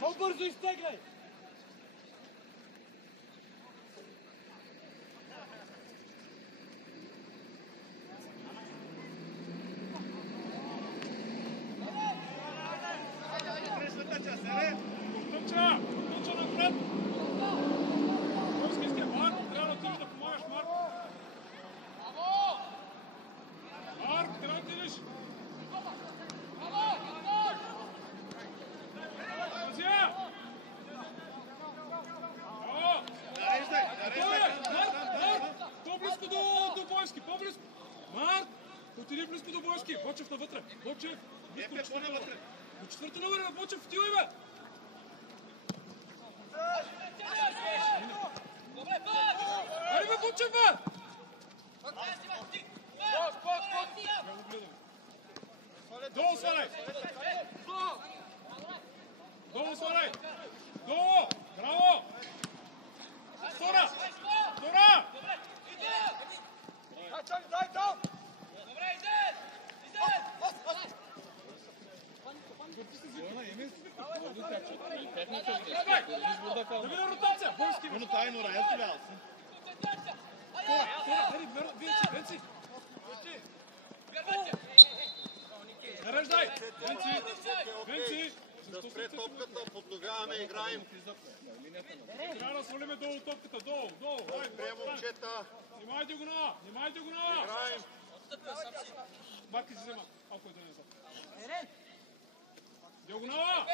По-бързо изтегляй! Отиди близко до Бойски. Бочев навътре. Бочев. Близко до четвърта навътре. До четвърта номер на Бочев. Отивай, бе. Айде, бе, Бочев, бе. Долу сваляй. Долу сваляй. Долу. Браво. Втора. Втора. Дай, там. Давай ротация! Бойски! Bunu tayin oraya hepsi alsın. Венци! Нареждай! Венци! Да спре топката, подновяваме, играем. Трябва да свалиме долу топката, долу! Спре момчета. Снимайте го на! Играем. Марки си взема. Малко е да не са. Диагонала!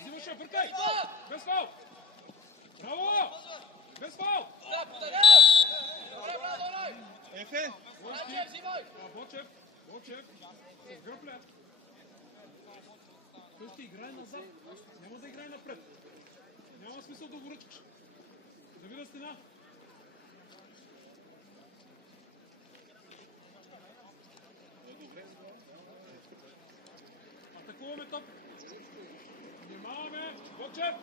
Взимаш я, бъркай! Без фаул! Браво! Без фаул! Ефе! Бочев! С гръбля! Той ще играе назад. Няма да играе напред. Няма смисъл да го ръчкаш. Завира стена. Атакуваме топ. Внимаваме. Бочев.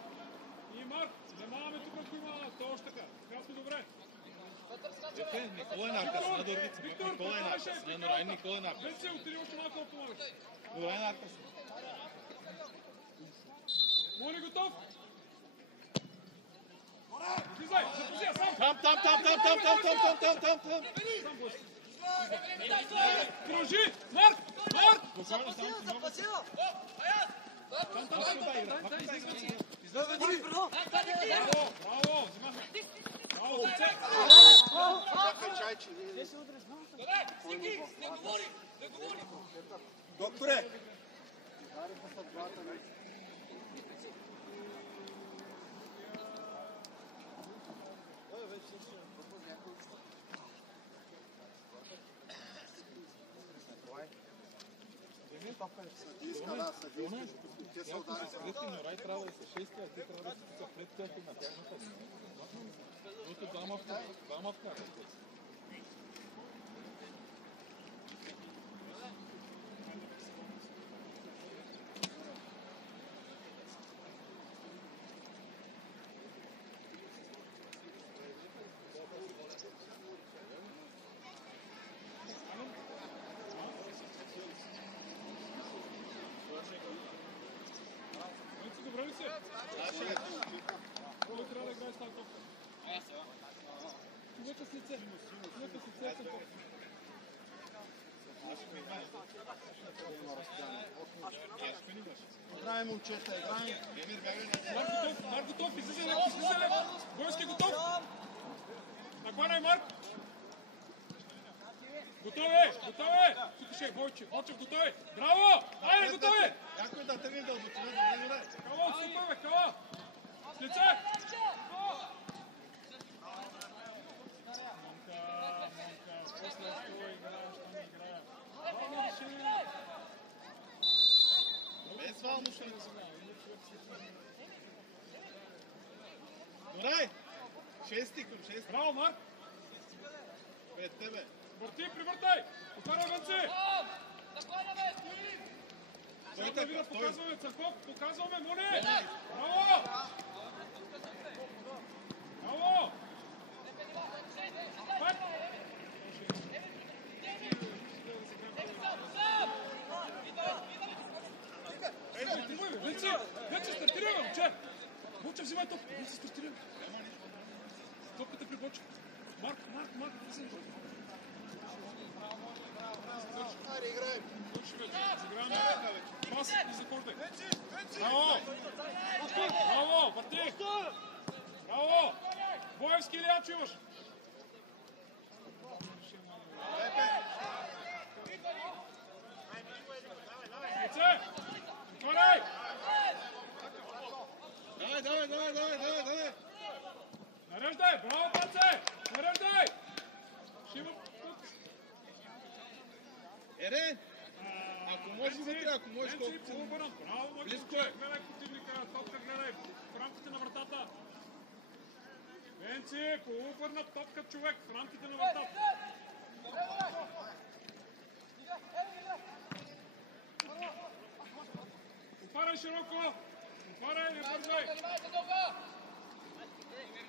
И Марк. Внимаваме тук, ако има. То още така. Така сме добре. Ефе, Николай Наркас, на Дорвица. Николай Наркас, на Норайн Николай Наркас. Венци, отиди още малко да помагаш. Норайн Наркас. Моли готов? Излизай, запозия сам. Там. Продължи! Марк! Буквално само си много. Браво! Браво! Чакай, чайче. Докторе! Съдийска, да, съдийска. Те са удари. Норай трябва да са шести, а ти трябва да са пред тях и на тяхната. Защото двама вкарат. остави топка. Човека с лице. Човека с лице. Играем, момчета, играем. Марк готов, излиза лев. Бойски готов. Накланяй, Марк. Готове. Тук ще е Бойчев. Бойчев готове. Браво! Айде, готове! Някой да тръгне да отбутне, добре. Кала, отстъпваме, Кала. С лице. После що играеш, там играеш. Без вално ще Добре! Шести. Браво, Марк. Пред тебе. Върти, привъртай. Отваряй вънце. Сега да видя, показваме Църков. Показваме, моля. Браво! Браво! Пак! Вече стартираме, момче! Момче, взимай топ! Вече стартираме! Топката при Бочев. Марк, влизай! Айде, играем! Заграваме! Пас и закордай! Браво! Браво! Върти! Браво! Боевски или Ячо имаш? Лице! Отваряй! Давай! Нареждай! Браво, паце! Нареждай! Ще има път! Ерен! Ако можеш вътре, ако можеш колко си. Браво, мой човек! Гледай противника, топка гледай! В рамките на вратата! Венци, полуобърна топка човек в рамките на вратата! Отваряй широко! Отваряй, не бързай!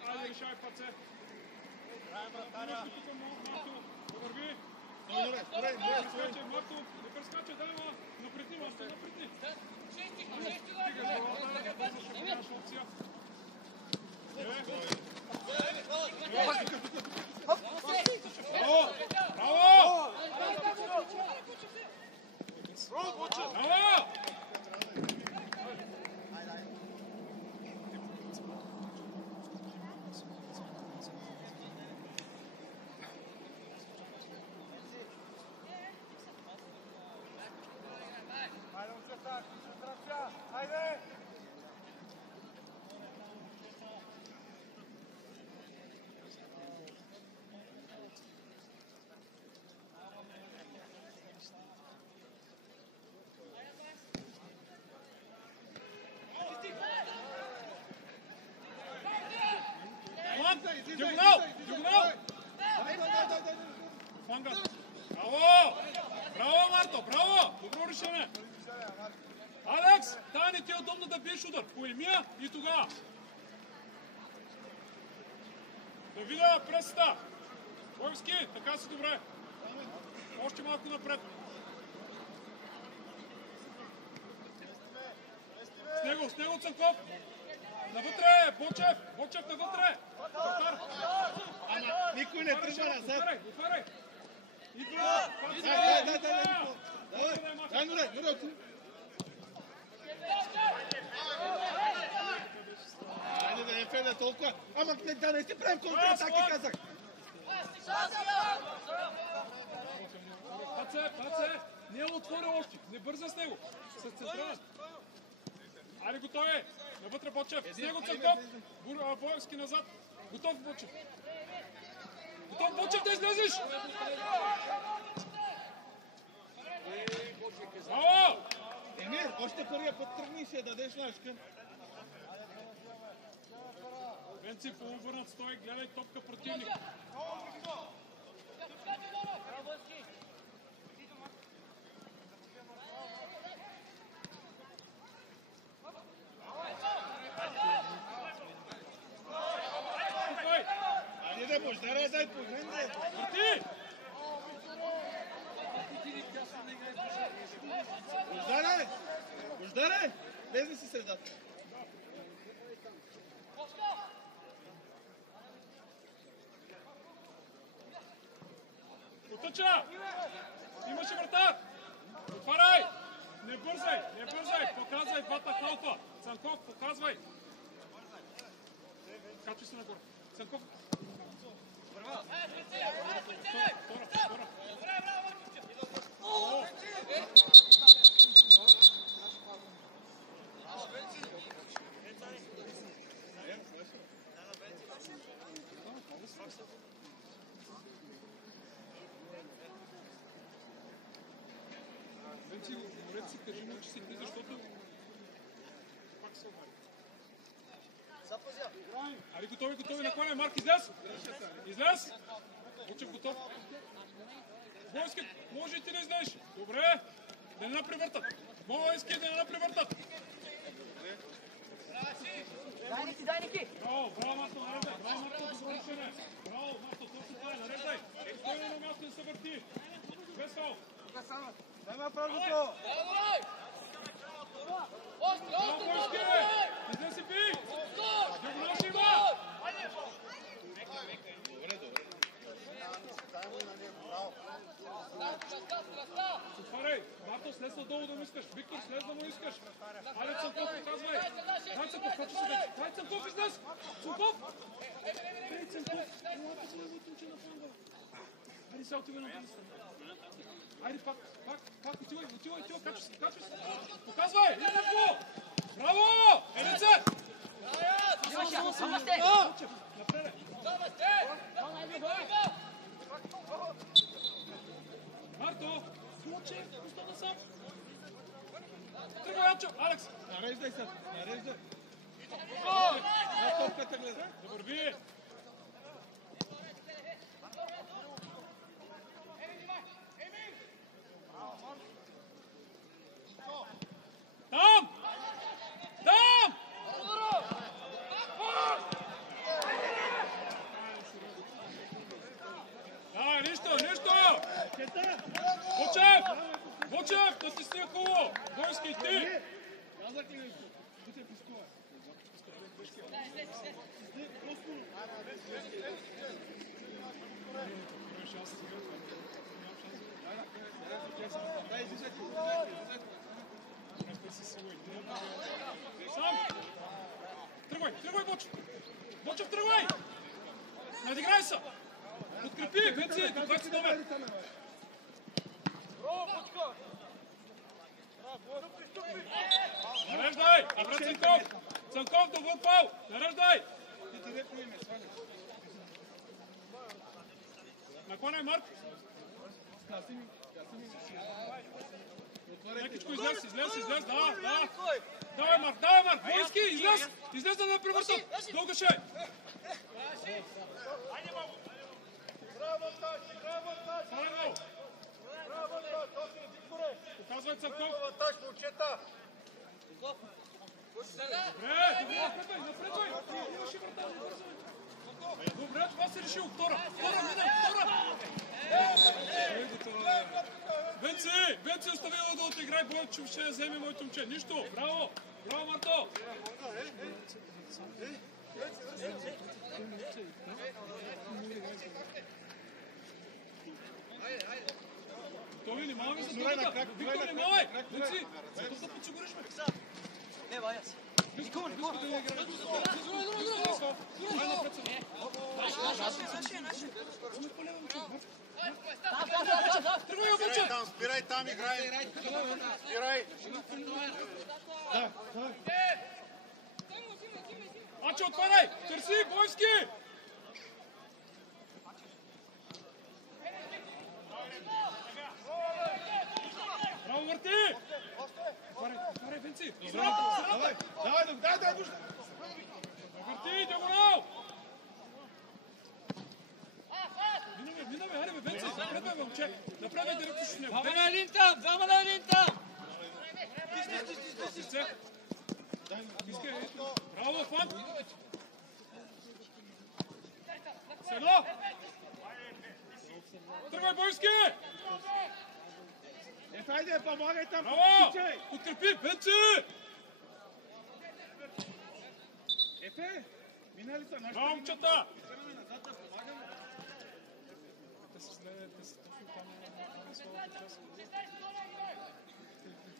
Айде, решай, паце! Тук Марто, да върви! Добре. Марто, не прескачай, дай ма! Напредни, Марто, напредни! Стигаш главата, да бързаш, ако нямаш опция! Браво! Браво! Браво! Диагонал! Фанга! Браво! Браво, Марто! Браво! Добро решение! Алекс! Тая не ти е удобно да биеш удар. Поемия и тогава. Да видя пресата. Бойски, така си добре. Още малко напред. С него Цанков. Навътре, Бочев навътре. Ама никой не тръгва назад. Отваряй. Идва. Дай, Нуре. Айде да не феля толкова. Ама да не си правим контратаки, казах. Паце, не е отворил още. Не бърза с него. С централен. Айде, готове! Навътре Бочев! С него Църков! Боевски назад! Готов Бочев! Готов Бочев да излезеш! Браво! Емир, още първия път тръгни ще дадеш нашкъм. Венци, полувърнат, стой, гледай топка противник. Дай погледне! Върти! Бождаре! Влезни си средата. Отъча! Имаше вратар! Отваряй! Не бързай! Не бързай! Показвай двата халфа! Цанков, показвай! Качи се нагоре. Цанков! Втора! Венци, говорете си, кажи му, че си ти, защото пак се обади. Ари, готови, наклоняй, Марк, излез! Излез! Вучев готов. Войски, може и ти да излезеш. Добре, да не напревъртат. Войски, да не напревъртат. Дай Ники! Браво, Марто, нареждай. Браво, Марто, добро решение. Браво, Марто, точно това е, нареждай. Стой на място да се върти. Без фал. Няма правото! Браво, Войски! Излез и бий! Диагонал ще има! Отваряй! Марто, слез надолу да му искаш. Виктор, слез да му искаш. Айде, Цанков, показвай. Дай, Цанков, качи се вече. Дай, Цанков, излез! Цанков! Ей, Цанков! Елате се на момче на фланга. Айде, сега отивай на фланга. Айде, пак, отивай, качи се. Показвай! Лепо! Браво! Елице! Напред! Марто! Случай! Остана сам! Тръгвай, Янчо! Алекс! Нареждай се! Нареждай! На топката гледа! Да върви! Там! Там! Да, нищо! Вучев, натисни хубаво! Войски, ти! Казах ли нещо? Вучев изкува. Сам! Тръгвай, Вучев! Вучев, тръгвай! Надиграй се! Подкрепи, Венци, до 20 номер! Нареждай! Напред Цанков! Цанков, добър пал! Нареждай! Наклоняй, Марк! Лекичко излез, да! Давай, Марк! Войски, излез да не превъртат! Дългаше! Браво! Показвай Цанков! Добре, напредвай! Имаше врата, не бързай! Добре, това се решил. Втора! Венци, остави го да отиграй, Бойчо ще вземе моето момче. Нищо! Браво! Браво, Марто! Готови, внимаваме за другата! Виктор, внимавай! Венци, готов да подсигуриш ме! Не, бая си. Никога да не играеш! Спирай там, играй! Спирай! Ачо, отваряй! Търси, Войски! Браво, Марти! Отваряй, Венци! Давай! Марти, диагонал! Минаме, хайде бе, Венци! Напред бе, момче! Напред бе, директно с него! Двама на един там! Браво, фант! Седо! Тръгвай, Войски! Хайде, помагай там! Браво! Подкрепи, Венци! Ефе! Минали са нашите... Браво, момчета!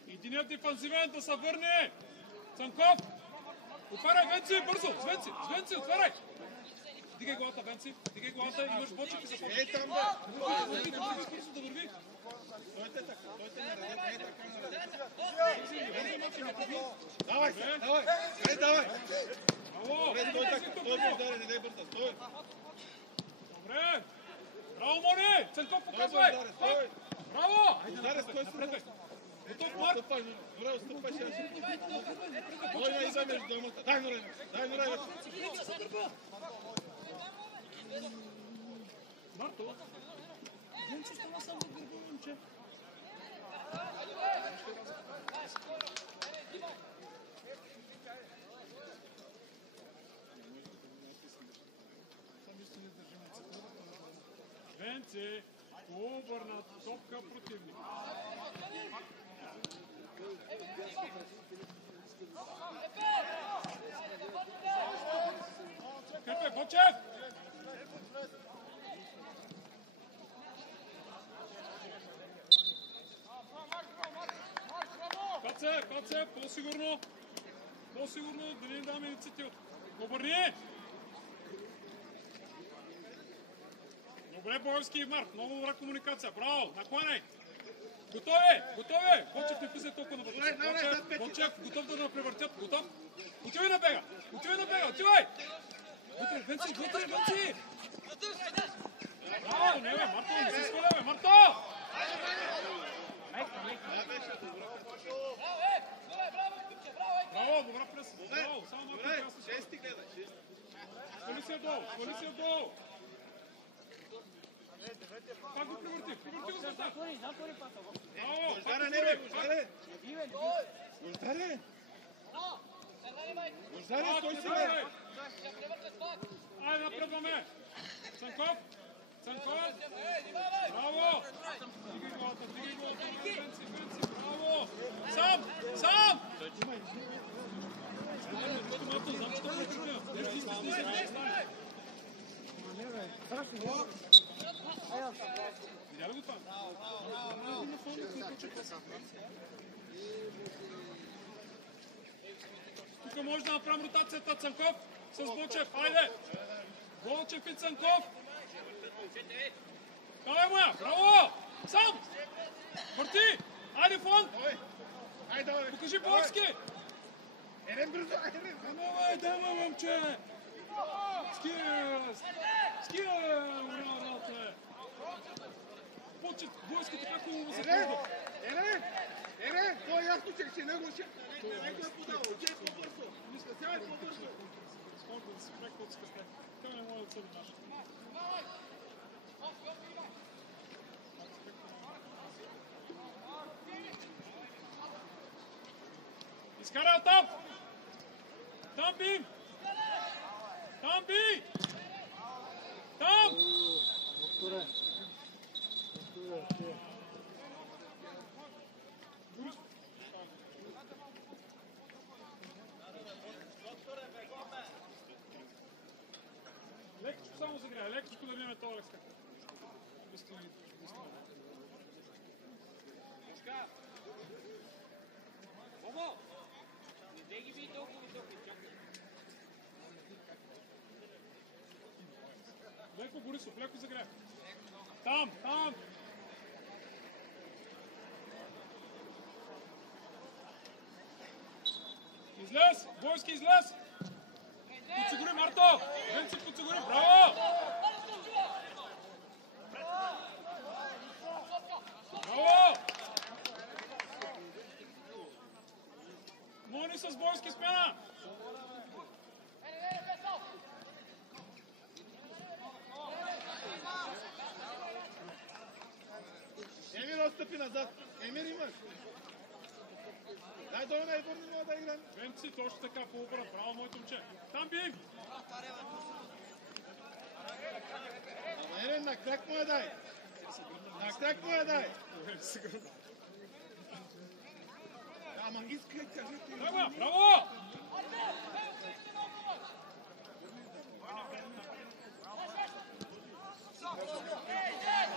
Единият дефанзивен да се върне. Цанков. Отваряй, Венци, бързо. Свенци, отваряй. Дигай главата, Венци. Дигай главата, имаш Бочев и за слабо. Ей там, бе! Върви, бързо да върви. Стойте така, стойте на ръдете, ей така на ръдете. Давай се, давай! Ей, давай! Браво! Добре, стой така, стой бързо, не дай бърза, стой! Добре! Браво, Мони! Цанков, показвай! Стой! Браво! Ударе, стой се! Готов, Марк! Отстъпай, добре, отстъпай ще. Кой не иде между двамата? Дай, Норай! Марто! Венци става само от гърба, момче. Венци! Обърнат топка противник. Кърпе, Бочев! Паце, по-сигурно, да не им даме инициатива. Обърни! Добре, Боевски и Марк, много добра комуникация, браво, накланяй! Готов е! Бочев не влиза толкова на вътре. Бочев, готов да превъртят, готов. Отивай на бега, отивай! Вътре, Венци! Браво, не бе, Марто, не се сваля, бе, Марто! Браво, добра преса, браво, само Марто ясно. Шести гледай, шести. Свали се отдолу. Как го превърти го света. Браво, Гождаре, не бе, Гождаре! Гождаре, стой си, бе! Айде, напредваме! Цанков! Браво! Дигай главата, Венци, браво! Сам! Видя ли го това? Тук може да направим ротацията Цанков с Бочев. Айде! Бочев и Цанков! Давай моя! Браво! Сам! Върти! Айде фон! Покажи Боевски! Ерен бързо, ерен! Давай, момче! Ския! Ура, Бочев, Боевски така хубаво се ползва. Ерен! Това е ясно, че ще не го ще... Ай го е подал, че е по-бързо! Мисля, сега е по-бързо! Сколько да се прави, каквото се късне. Той не може да цели нашата. Изкарал там! Там би! Там! Лекичко само се играе, лекичко да видим това лекска. Бомо! Не ги би толкова високо, чакай. Леко Борисов, леко загря. Там! Излез! Бойски, излез! Подсигури, Марто! Венци, подсигури! Браво! Браво! Мони с Бойски смена! Емир отстъпи назад. Емир имаш. Дай долу най-бързо да играем. Венци, точно така, по-обрат. Браво, моето момче. Там би! Ерен, на крак му я дай. Ама искай, кажете. Браво!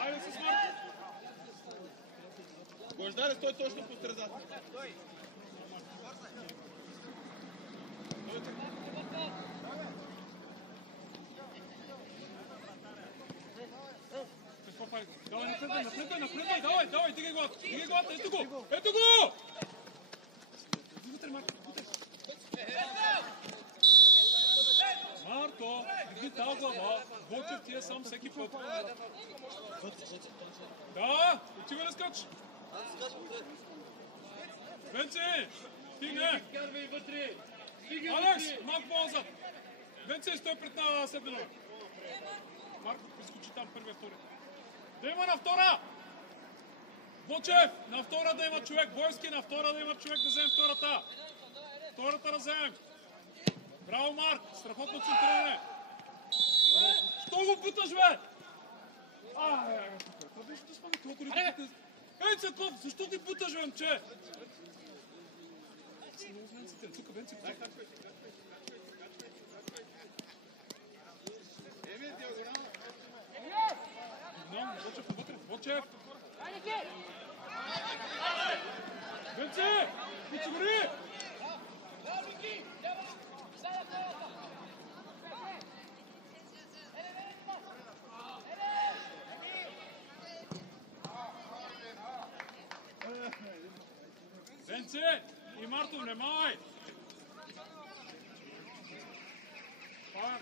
Айде с Марко! Бождаре, стой точно по средата. Какво прави? Давай, напредвай, давай, дигай главата, ето го! Вътре, Марко, вътре. Марто, диги тази глава, Вълчев ти е сам всеки път. Да, отива да скачи. Венци, стигне. Алекс, малко по-назад. Венци, стой пред на седмина. Марко прискочи там първия, втори. Да има на втора! Вълчев, на втора да има човек. Войски, на втора да има човек да вземе втората. Втората да вземем. Браво, Марк! Страхотно центриране! Що го буташ, бе? Това беше да спомня колко ли буташ. Ей, Цветков, защо ти буташ, бе, момче? Тук, Венци, Вълчев навътре, Вълчев! Венци! Подсигури! Венци! И Марто, внимавай!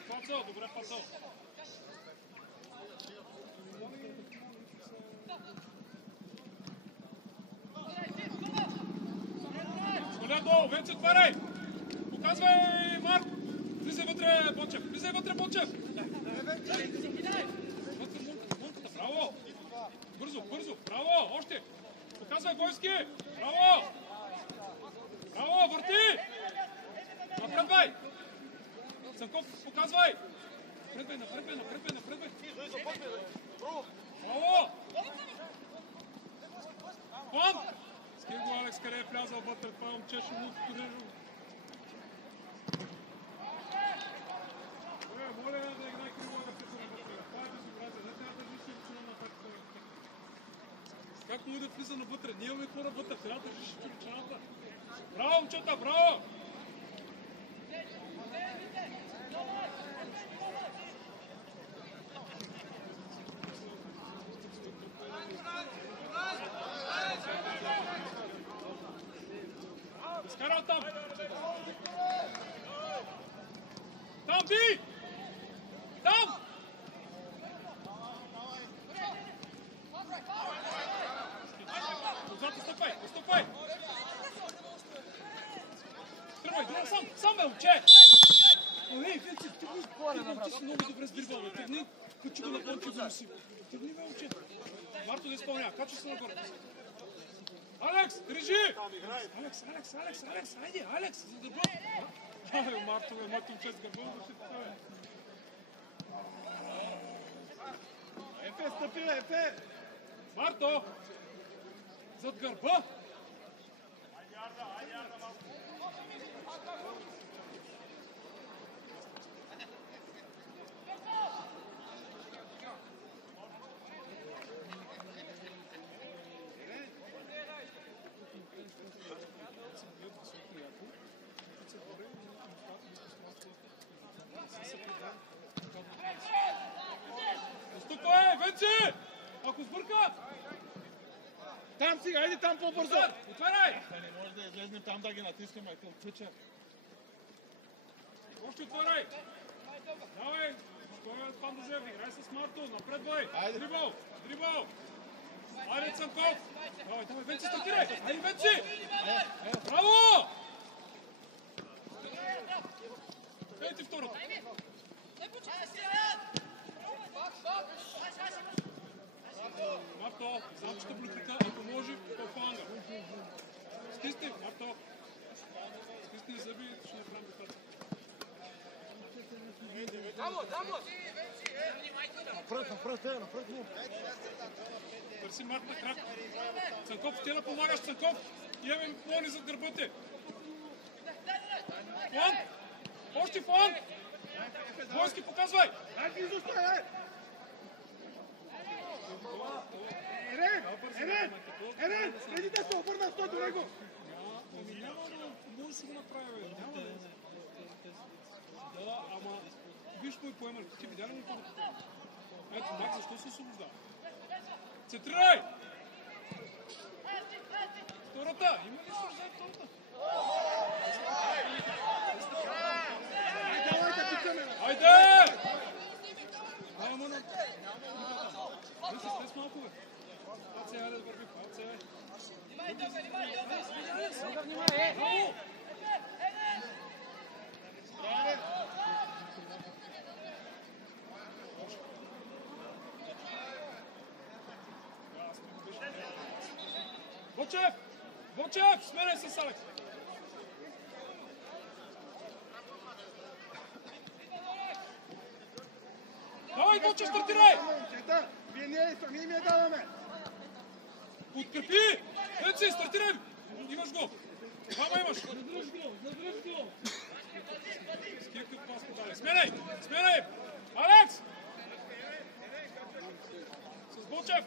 Пацал, добре пацал. Долу, Венци, отваряй! Показвай, Марк! Влизай вътре, Бончев! Вътре, монката, браво! Бързо, браво, още! Показвай, Войски! Браво! Върти! Напредвай! Цанков, показвай! Напредвай! Браво! Фан! Скир го, Алекс, къде е влязал вътре, това момче ще му вторежа. Моля да играй криво да влиза навътре. Това е безобразие, не трябва да държиш личина на атаката. Как му да влиза навътре? Ние имаме хора вътре, трябва да държиш личината. Браво, момчета, браво! Изкарал там! Там, ти! Там! Отзад, стъпай! Тръгвай, сам бе, момче! Ей, Венци, ти си много добре сбирвал, бе, тръгни, качи го на Бончево си. Тръгни, бе, момче. Марто да изпълнява, качва се нагоре. Алекс, държи! Алекс, айде, Алекс, за да бъде. Марто, момче с гърба, да се поставя. Ефе, стъпи, Ефе! Марто! Зад гърба! Наступай, Венци! Ако сбърка! Там си, айде там по-бързо! Отваряй! Не може да излезнем там да ги натискаме, като ключа. Още отваряй! Давай! Той пан да вземе, играй с Марто, напредвай! Дрибъл! Айде, Цанков! Давай, Венци, стартирай! Айде, Венци! Браво! Ей ти втората! Марто, задачата блокика, ако може, по фланга. Стисни, Марто! Стисни зъби, ще направим бутата. Напред му! Търси Марк на крак. Цанков, ти да помагаш, Цанков! Имаме клони зад гърбите. Фланг! Още фланг! Войски, показвай! Айде, изостай, Ерен, преди да се обърна сто до него. Ами няма, но може да си го направи, бе. Няма да. Да, ама виж кой поема. Ти видя ли никога? Ето, Мак, защо се освобождава? Центрирай! Втората! Има ли се взе втората? Давай да пичаме. Айде! Ама на... Не се стрес малко, бе. Паце, айде да върви, паце. Браво! Вълчев! Вълчев! Сменяй се с Алекс! Давай, Вълчев, стартирай! Вие ние сами ми я даваме. Подкрепи! Венци, стартирай! Имаш го! Двама имаш! Задръж го! Скирка пас подаде. Сменяй! Сменяй! Алекс! С Вълчев!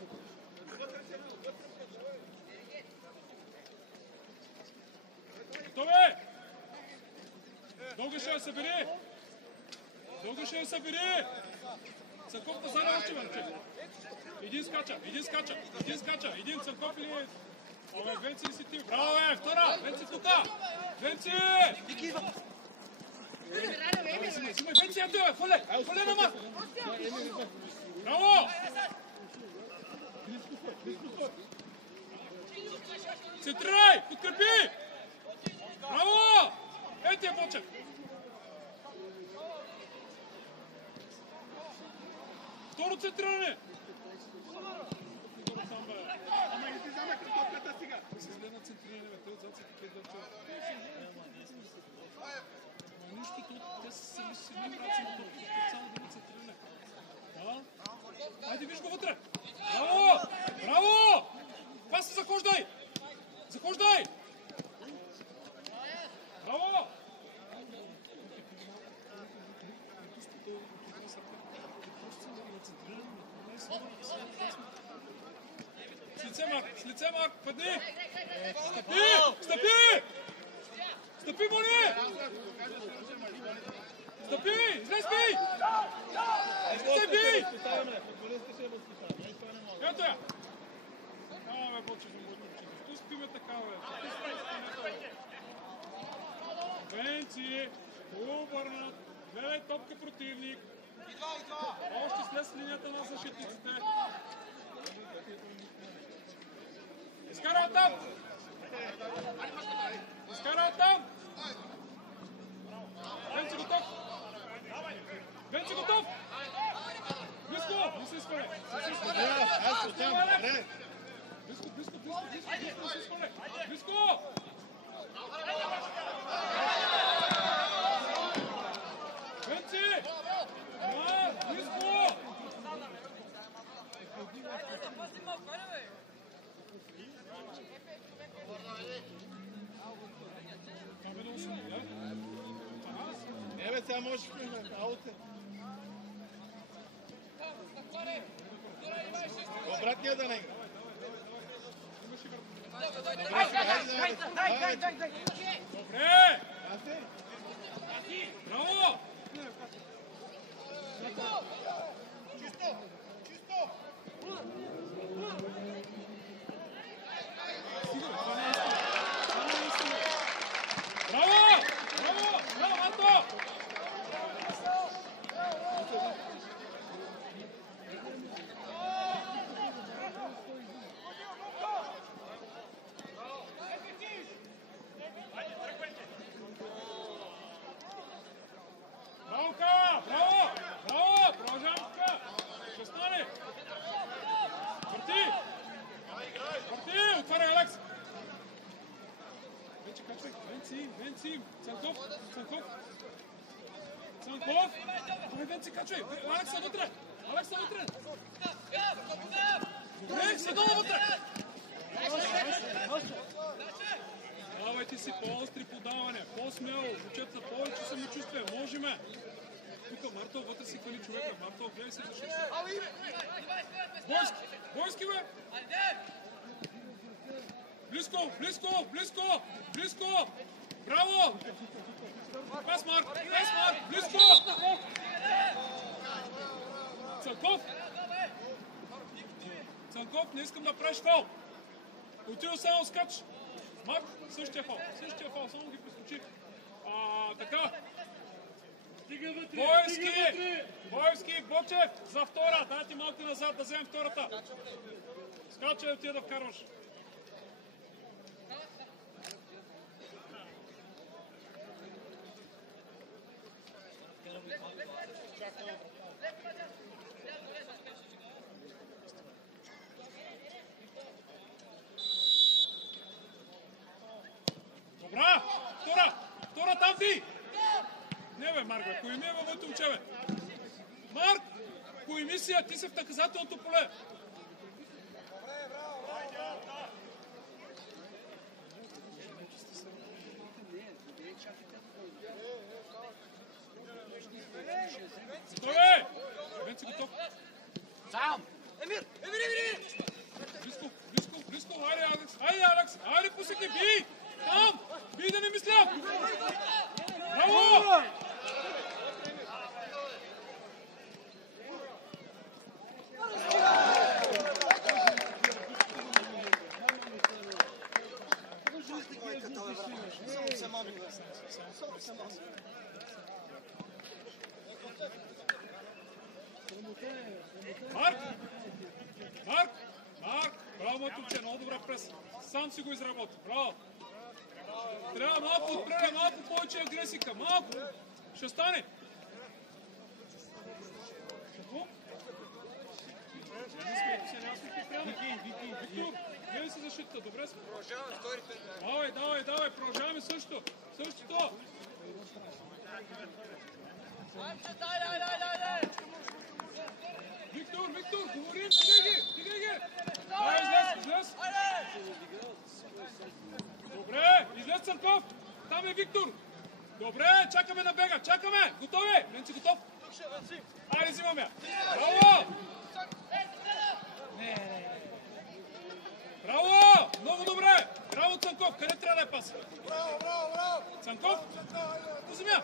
Готове! Дълга ще я събери! Дълга ще я събери! Църков на заден още, бе! Един скача! Един Църков или... Абе, Венци си ти! Браво, бе! Втора! Венци тука! Венци! Взимай, Венци, ето, бе! Хвале на мат! Браво! Центрирай! Подкрепи! Браво! Ето я, Вълчев! Второ центриране! Ама и ти вземе картопката сега. Се изгледа центриране, бе, те отзад са такива дълча. Нищо тут, те са се един брат си на топката, само да не центриране. Да? Айде, виж го вътре! Браво! Браво! Паси, захождай! Захождай! Браво! С лице, Марк, падни! Стъпи! Стъпи, моли! Стъпи! Излез, бий! Излез, бий! Ето я! Бе, Бочев, защо спиме така, бе? Венци! Обърнат! Гледай топка противник! Още след линията на защитниците! Изкара оттам! Изкара оттам! Венци готов! Венци готов! Близко! Не се изпаре! Близко! Не се изпаре! Близко! Венци! Близко! Не, бе, сега можеш да аутте. Обратния да не игра. Добре! Браво! Браво! Браво! Браво, Анто! Браво, Ка! Браво! Браво! Продължавам така! Ще стане! Върти! Върти! Отваряй, Алекс! Вече качвай! Венци! Цанков! Ай, Венци, качвай! Алекс е вътре! Добре, се долу вътре! Давай ти си по-остри подаване, по-смело, момчета, повече самочувствие, можеме! Тук Мартов вътре си хвали човека. Мартов, гледай се за шест. Бойски, бе! Близко! Браво! Пас, Марк! Близко! Цанков, не искам да правиш фал. Отида само скач. Марк, същия фал, само ги прескочи. Така. Боевски, Бочев, за втора. Дай ти малко назад да вземем втората. Скача и отида да вкарваш. Добра! Втора там ти! Не бе, Марк, бе, поеми във моето уче, бе. Марк, поеми си, а ти си в наказателното поле. Стой, бе! Си готов. Сам! Емир! Близко! Айде, Алекс! Айде, пусеки, бий! Там! Бий да не мисля! Браво! Марк! Браво, моето уче, много добре прес. Сам си го изработи. Браво! Трябва малко отпред, малко повече агресика. Малко! Ще стане! Какво? Виктор, гледай се защита. Добре сме. Давай, продължаваме същото. Същото! Виктор, говорим, дигай ги! Излез! Добре, излез Църков! Там е Виктор! Добре, чакаме на бега, Готови! Венци, готов? Айде, взимаме я! Браво! Много добре! Браво, Цанков! Къде трябва да е пас? Браво! Цанков? По земя!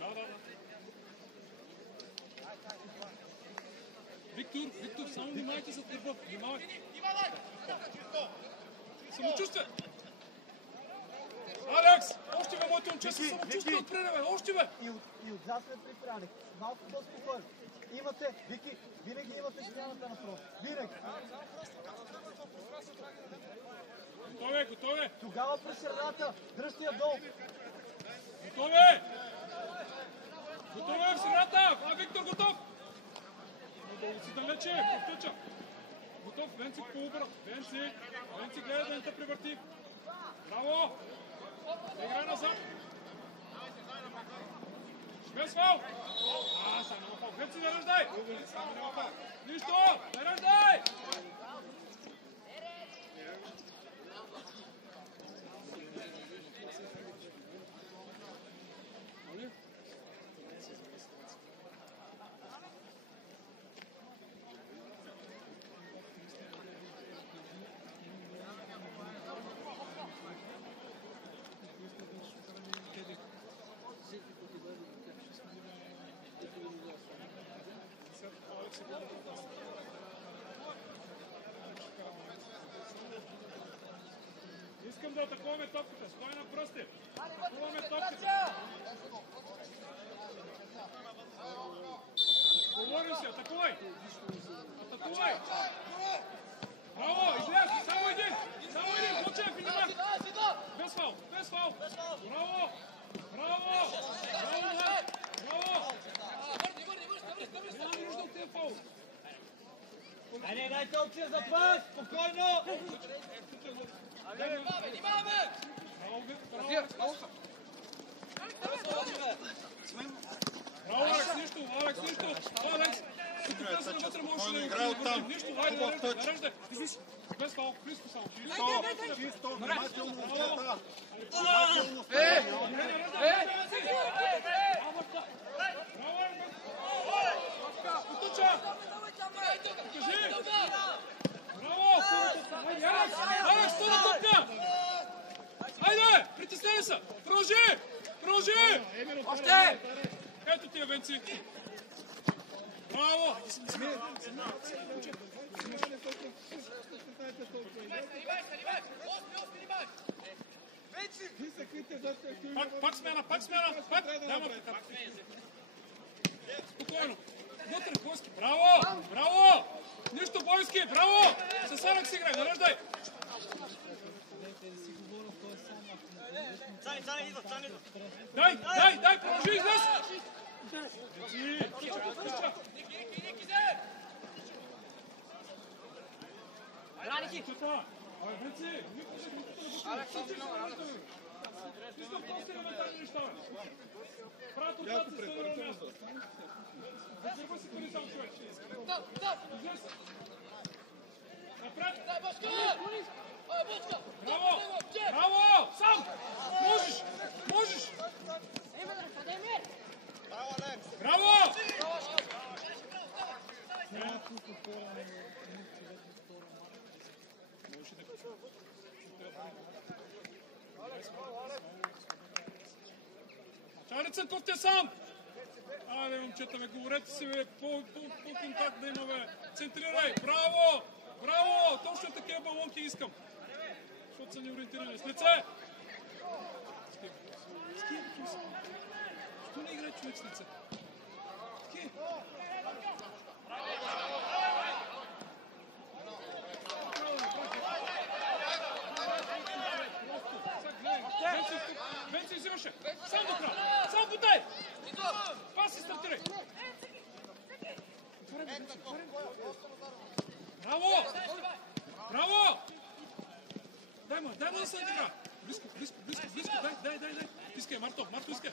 Да. Виктор, само внимавайте за гърба. Внимавайте. Самочувствие. Алекс, още бе, моето момче, се самочувствие отпреде, бе. Още бе. И отзад сме приправили. Малко по-спокойно. Имате, Вики, винаги имате смяната на фронт. Винаги. Готове. Тогава при средата, дръжте я долу. Готове в средата. Виктор, готов. Много си далече, повтъча. Готов, Венци по обрат. Венци гледа да не те превърти. Браво! Игра назад. Без фал! Сега няма фал. Венци, не ръждай! Нищо! Не ръждай! Искам да атакуваме топката. Стой на пръсти. Атакуваме топката. Говорим си, атакувай. Браво, излез. Само един. Бочев, внимай. Без фал. Браво. Няма нужда от тези фал. Айде, дайте опция за пас! Спокойно! Браво, Алекс, нищо! Като влезе навътре, можеш да играй го оттам. въртим. Нищо, хайде, нареждай. Без фал, близко само. Чисто, внимателно. Потуча! Кажи! Браво! Алекс, втора топка! Хайде! Притесняй се! Продължи! Продължи! Още! Ето ти е, Венци! Браво! Пак смена! Пак! Няма така. Спокойно! Вътре, Бойски! Браво! Браво! Нищо, Бойски! Браво! С Алекс играй! Нареждай! Дай! Продължи! Излез! Искам просто елементарни неща. Правят ротация с едно място. Зърва си пари сам, човек. Излез. Напред. Браво! Браво! Сам! Можеш! Браво! Чари Цанков, те сам! Айде, момчета, говорете си, бе, по-контакт да има, бе. Центрирай! Браво! Браво! Точно такива балонки искам. Защото са неориентирани. С лице! Що не играе човек с лице? Венци взимаше! Сам до края! Сам потай! Паси, стартирай! Браво! Браво! Дай му да се игра! Близко! Дай! Искай, Марто, искай!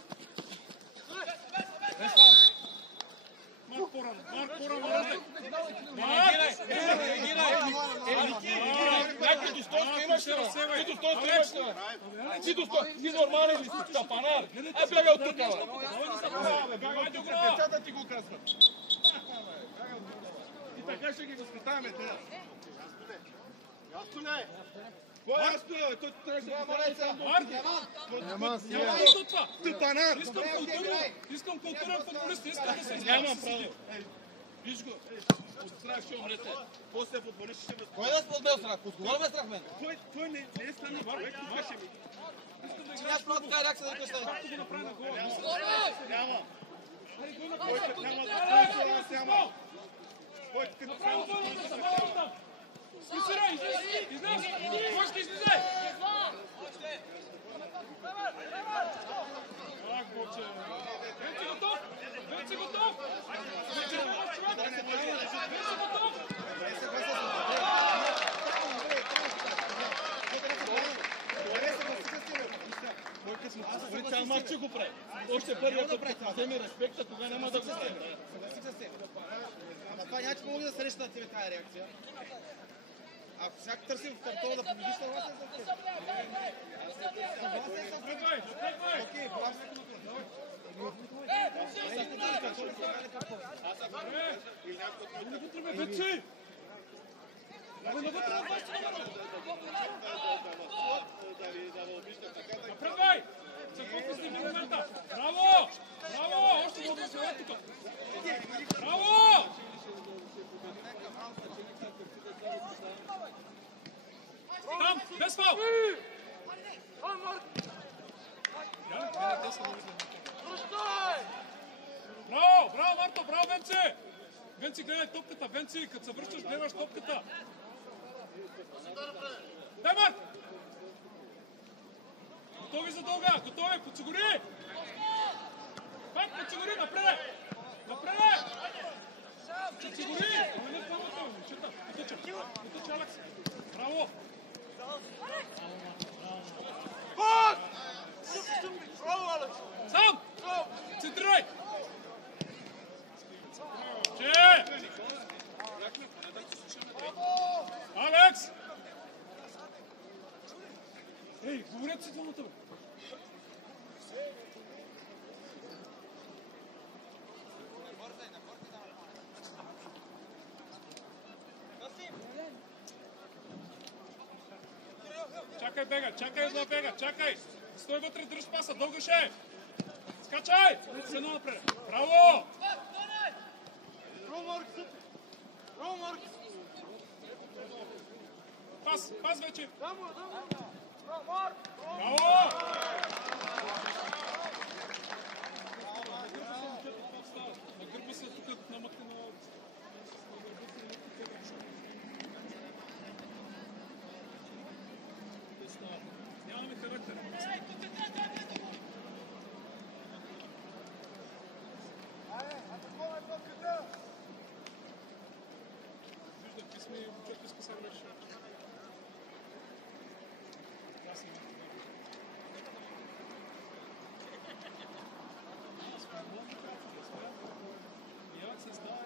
Марк по-рано, нареждай! Ти до 100 имаш ли? Ти до 100 ти нормален ли си, тапанар? Бягай от тук, Децата ти го казват. И така ще ги възпитаваме те. Ясно ли е? По-ясно е, той трябваше да Няма нищо от това! Тъпанар! Искам културен футболист, искам да се Няма изправя с право. един. Виж го. От страх ще умрете. После футболист ще възпитава. Кой да спълбел страх? От кого ме страх мен? Той не е страни. Той кукаше ми. Аз правя така реакция да къща. Както го направи на гола. Няма. Направо гола да се бавам там! Списирай, излез! Бойски, излизай! Ах, Боче! Венци готов! Венци готов! Цял матч го прави. Още първият път вземе респекта, кога няма да го вземе. Това няма, че мога да среща на тебе тази реакция. Ако сега търсим в картона да победиш, съгласен съм с теб. Напредвай! Окей, брavo. Венци! Напредвай! Църков изтигни момента! Браво! Браво! Още мога да се върти тук! Браво! Там! Без фал! Браво! Браво, Марто! Браво, Венци! Венци, гледай топката! Венци, като се връщаш, гледаш топката! Дай, Марк! Готови за дълга! Готови! Подсигури! Пак подсигури! Напред! Напред! Подсигури! Не това готови, момчета! Потъча, Алекс! Браво! Сам! Центрирай! Че! Ей, говорят си двамата, бе. Чакай, бега, чакай за бега, чакай! Стой вътре, дръж паса, дълго ще е! Скачай! С едно напред! Браво! Пас вече! Браво! Нагърба се тук на мътка на... Нямаме характер. Виждам, ти сме четки с касар вече. Як се знае.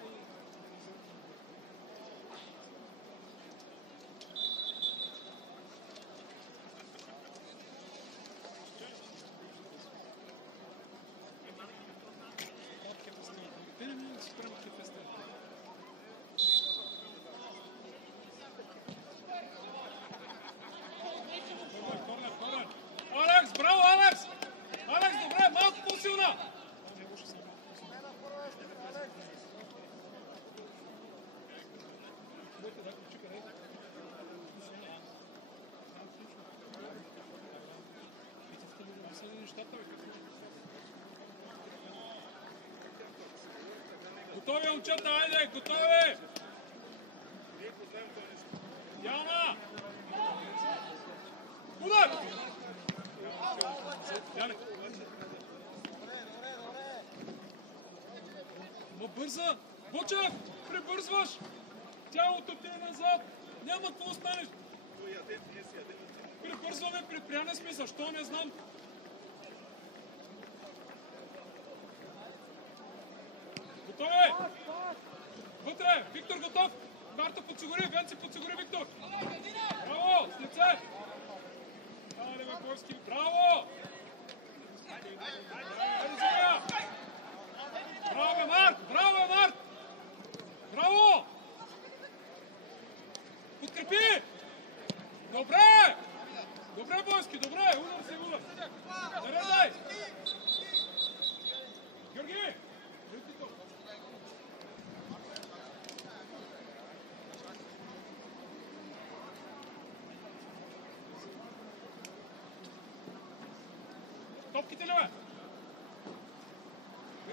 Те не могат да си правят кефеста. Корнер. Алекс, браво, Алекс! Алекс, добре, малко по-силна! Готови, момчета, айде, готови! Яна! Удар! Яне! Ма бърза! Бочев! Прибързваш! Тялото ти е назад! Няма какво останеш! Прибързваме, припряне сме, защо не знам! Готови! Вътре! Виктор готов! Марта подсигури! Венци подсигури, Виктор! Браво! С лице! Айде, Бековски! Браво! Айде, Зимия! Браво, бе, Март! Браво, бе, Март! Браво! Подкрепи! Добре! Добре, Бойски, добре! Удар си, удар! Нареждай! Георги! Топките ли, бе?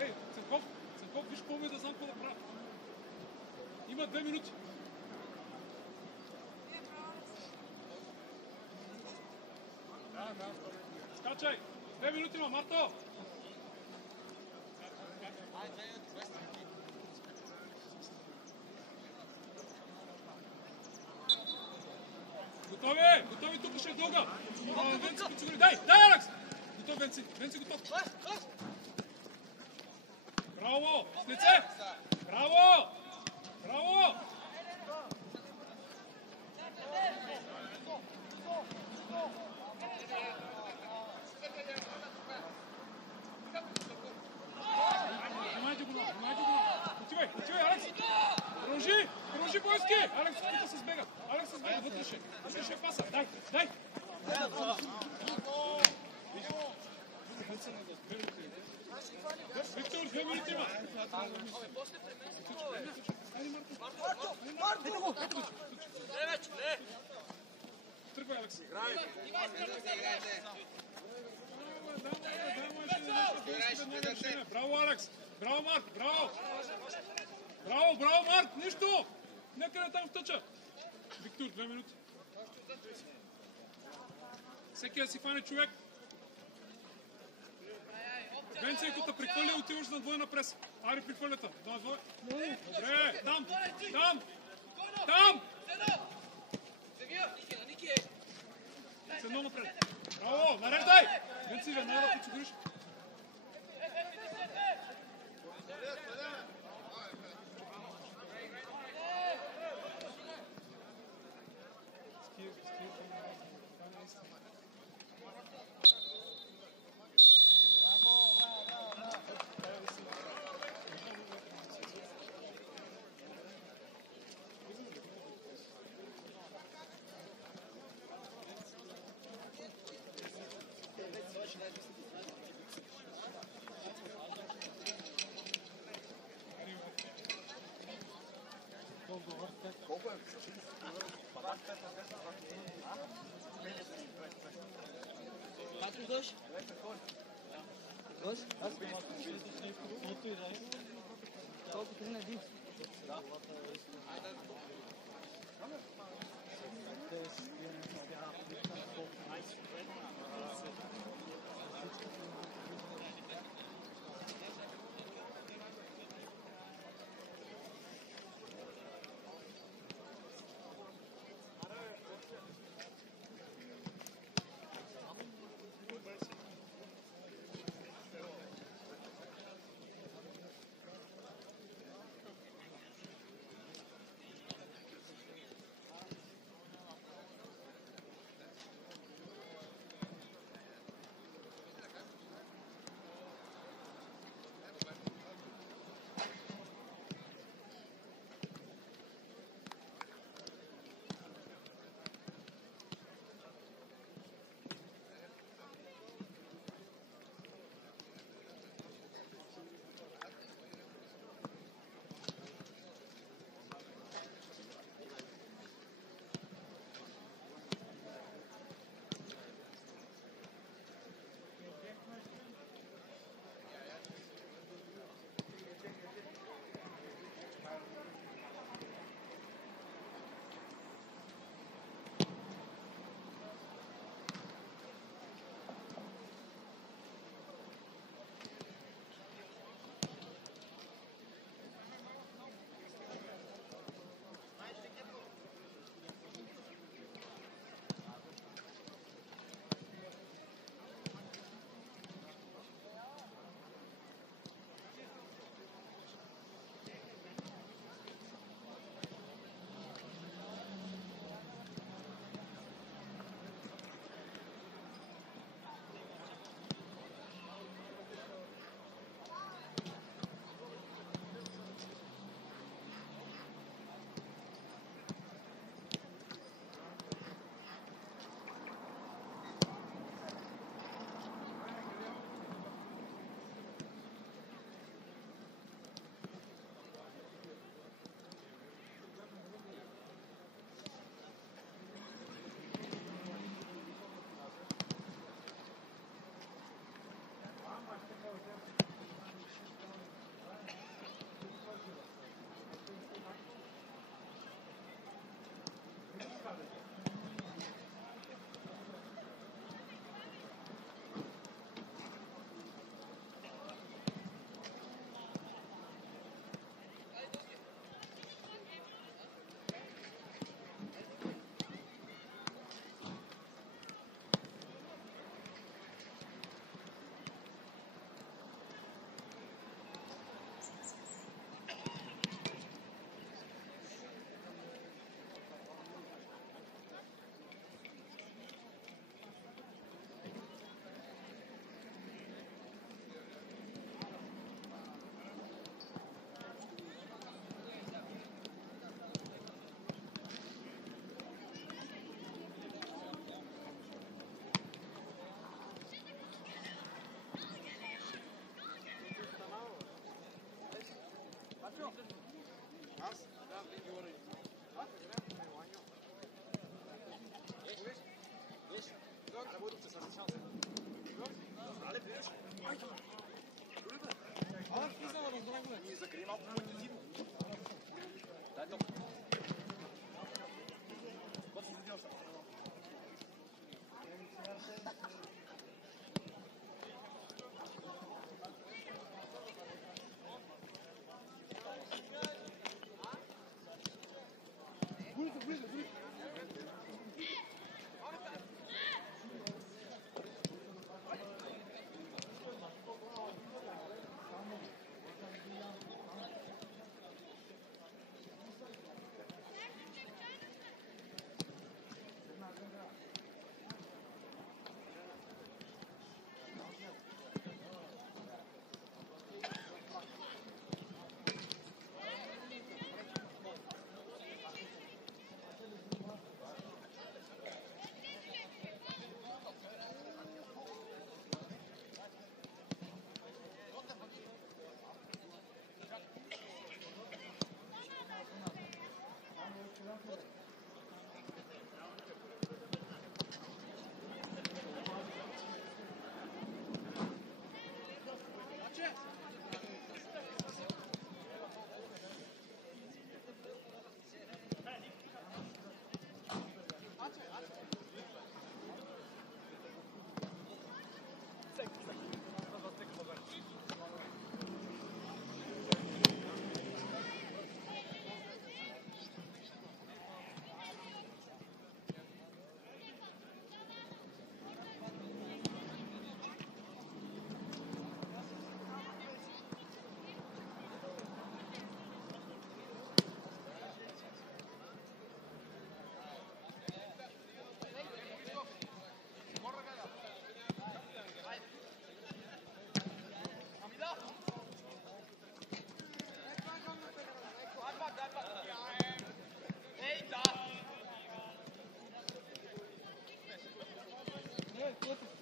Ей, Ценков, виж какво ми да знам какво да правя. Има 2 минути. Скачай! 2 минути има, Марто! Готови! Готови, тук ще е дълга! Венци подсигури! Дай, Алекс! Готов, Венци! Венци готов! Браво! С лице! Браво! Браво! Внимайте го, внимайте го! Отивай, Алекс! Продължи, Бойски! Алекс, тук се сбега! Алекс се сбега, вътре ще паса! Дай! Виктор, 2 минути има! Тръгвай, Алекс! Браво, Алекс! Браво, Марк! Браво! Браво, Марк! Нищо! Нека не там втъча! Виктор, 2 минути. Всеки да си фане човек. Венци, ако те прехвърля, отиваш на двойна преса. Ари, прехвърляте. Добре, там! С едно напред. Браво, нареждай! Венци, веднага да подсигуриш. Quantos dois? Dois? Толкова тренадив.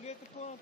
Двигайте по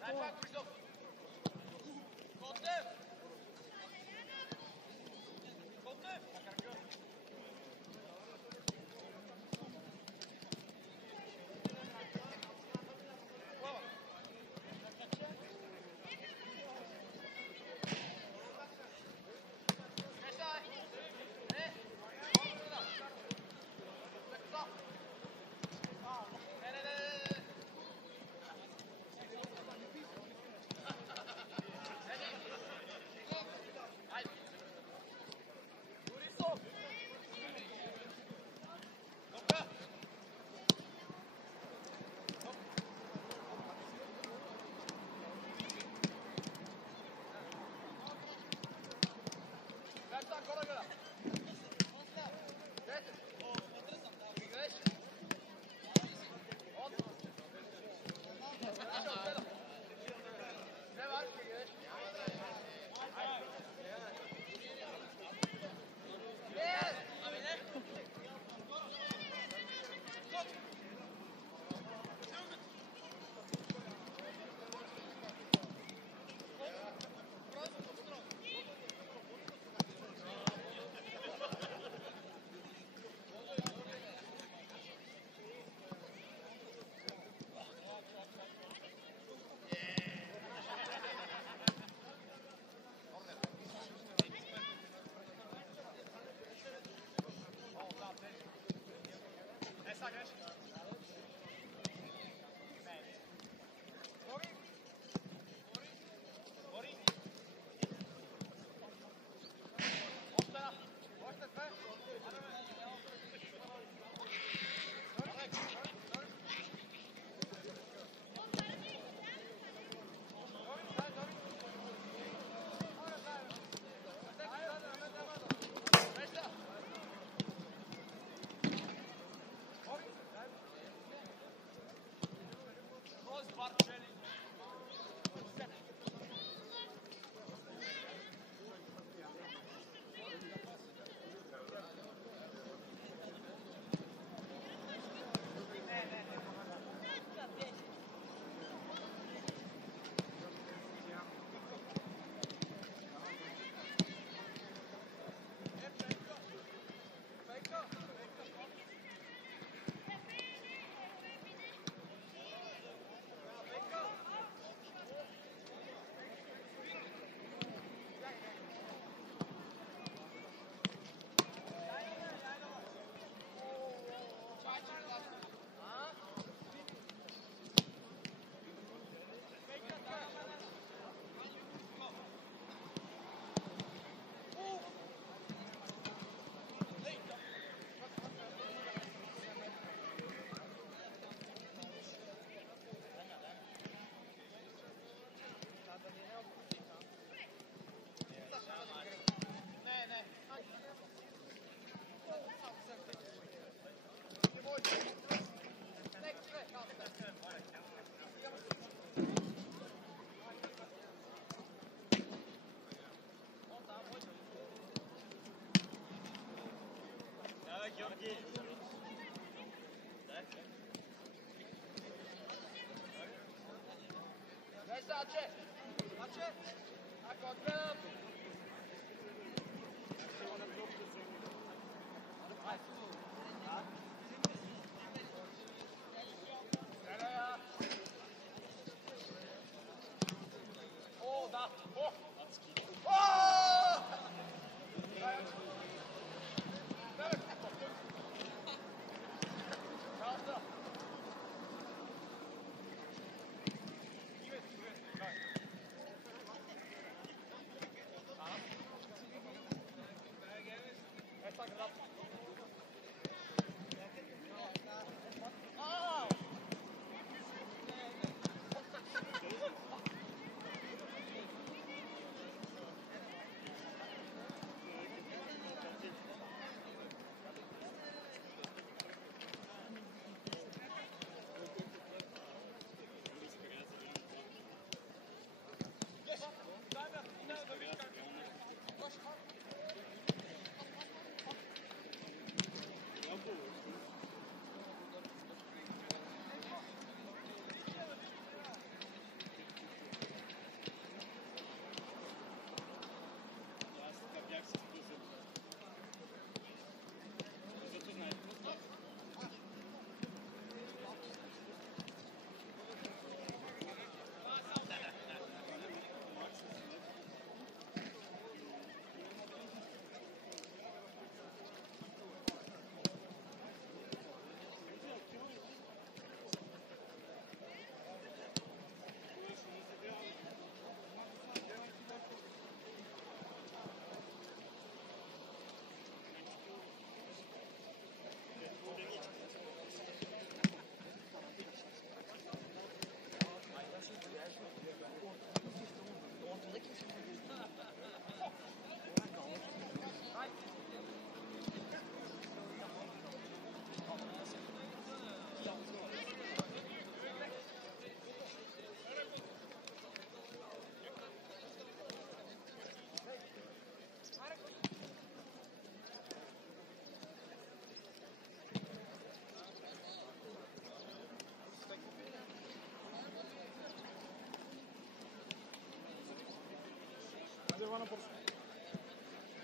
Ела на бързо.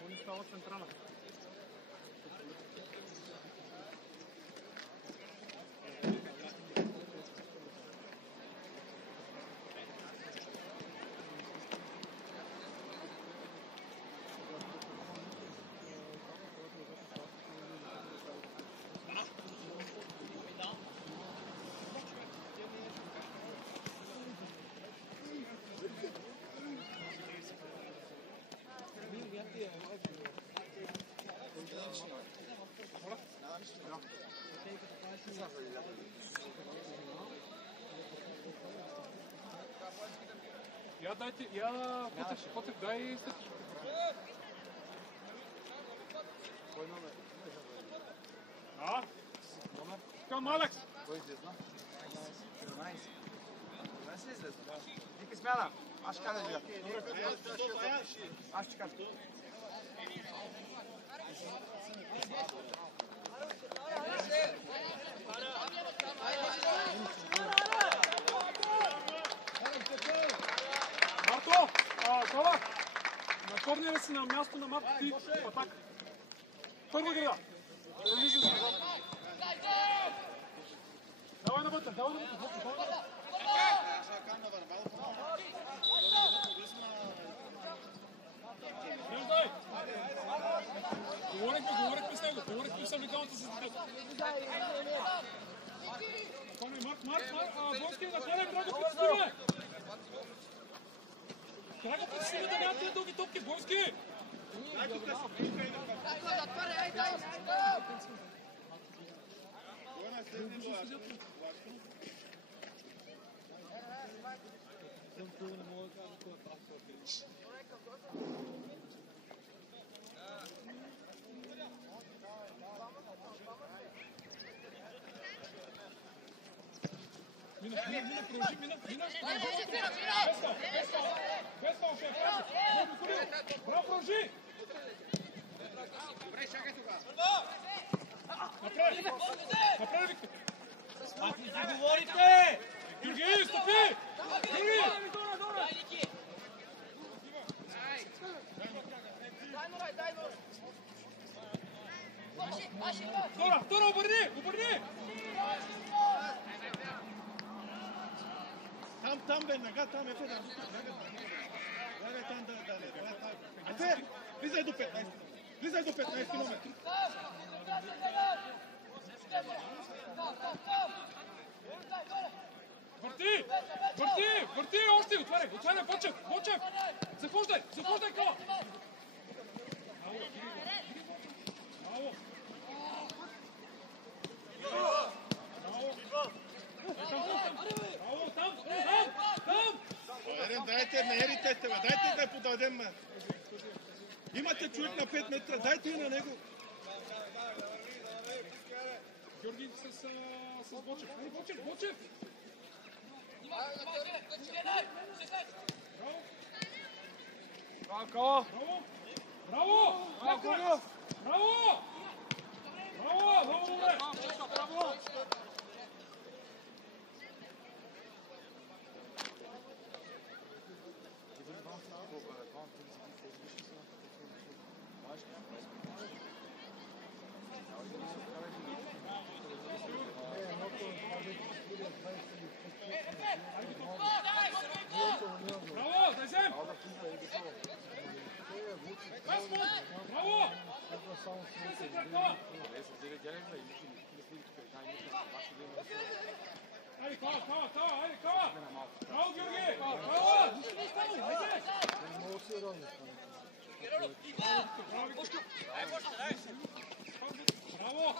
Они става централна. Я дайте, Потев, дай статичка. Кой номер? А? Към Алекс. Кой излезна? 17. Не си излезна. Вики смяна. Аз ще кажа живя. Аз ще кажа. Марто! Кола! На корнера си на място на Марто ти. Атак. Първа града. Давай навътре, давай навътре. Виждай! Говорихме с него. Говорихме с американците си. Марк, Бонски, напълне трябва да притискаме! Трябва да притискаме да нямат тия дълги топки, Бонски! Мина, продължи, мина. Без фал, шеф. Браво, продължи! Добре, чакай тогава. Направи, Виктор. Ако си говорите! Георги, стъпи! Георги! Втора, обърни! Там веднага, там е Федор. Бягай там да не. Ефе, влизай до 15. Влизай до 15 км. Върти, още, отваряй, Бочев! Захождай, Кола! Ерен, дайте, не еритете, дайте да подадем. Имате човек на 5 метра, дайте и на него. Георги с Бочев. Бочев! Кола! Браво! Добре! Браво, дай се! Браво! Айде, Кола! Браво, Георги! Браво! Много сериозно. Браво!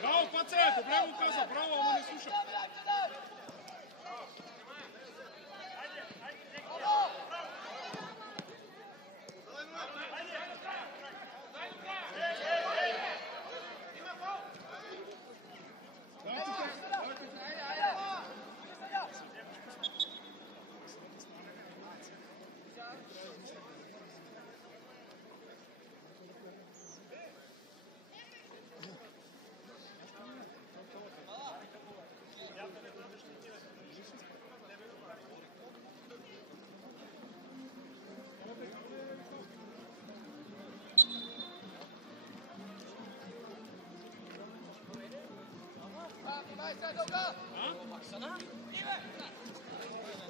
Браво, Паце! Добре го каза! Браво, ама не слуша!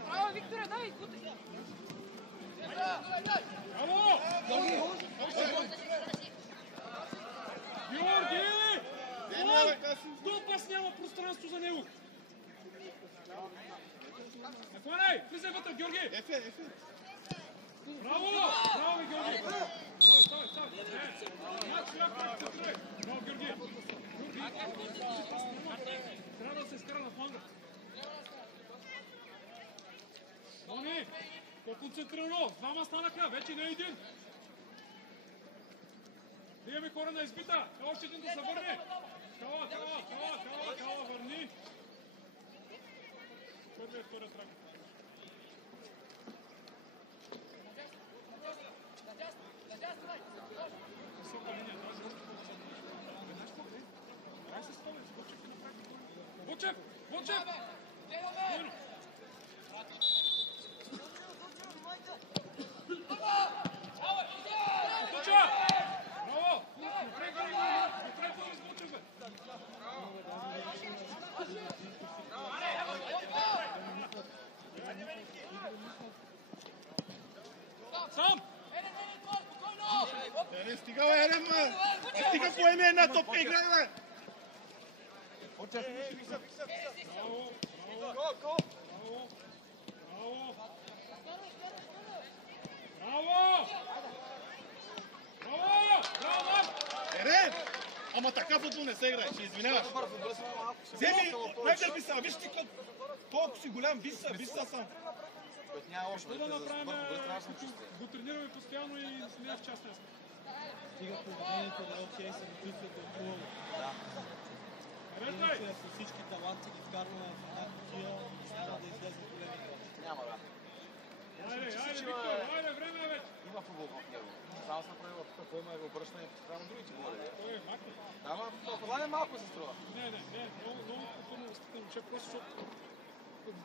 Браво, Викторе, дай! Браво! Георги! Сто пас няма пространство за него! Накланяй! Влизай вътре, Георги! Ефе. Браво! Браво, Георги! Ставай! Браво, Георги! Трябва да се изкара на фланга. Мони! По-концентрирано! Двама станаха, вече не е един! Имаме хора на избита! Още един да се върне! Кала, върни! Първият, вторият трак. Вучев! Браво! Сам! Стига, Ерен, стига поеме една топка игра, бе! Ерен! Ама така футбол не се играе, ще извиняваш. Вземи, най-дър би са, виж ти колко си голям, виж са сам. Какво да направим, го тренираме постоянно и не е в частния. Стига поведението да е окей, се чувствате хубаво. Реждай! Ако всички таланти ги вкарваме в една кутия, няма да излезе големи играчи. Няма, бе. Айде, Виктор, айде, време е вече! Има футбол в него. Само се направи в какво има обръщане спрямо другите говори. Той е макни. Да, ама това не малко се струва. Не, много културно възпитан че просто защото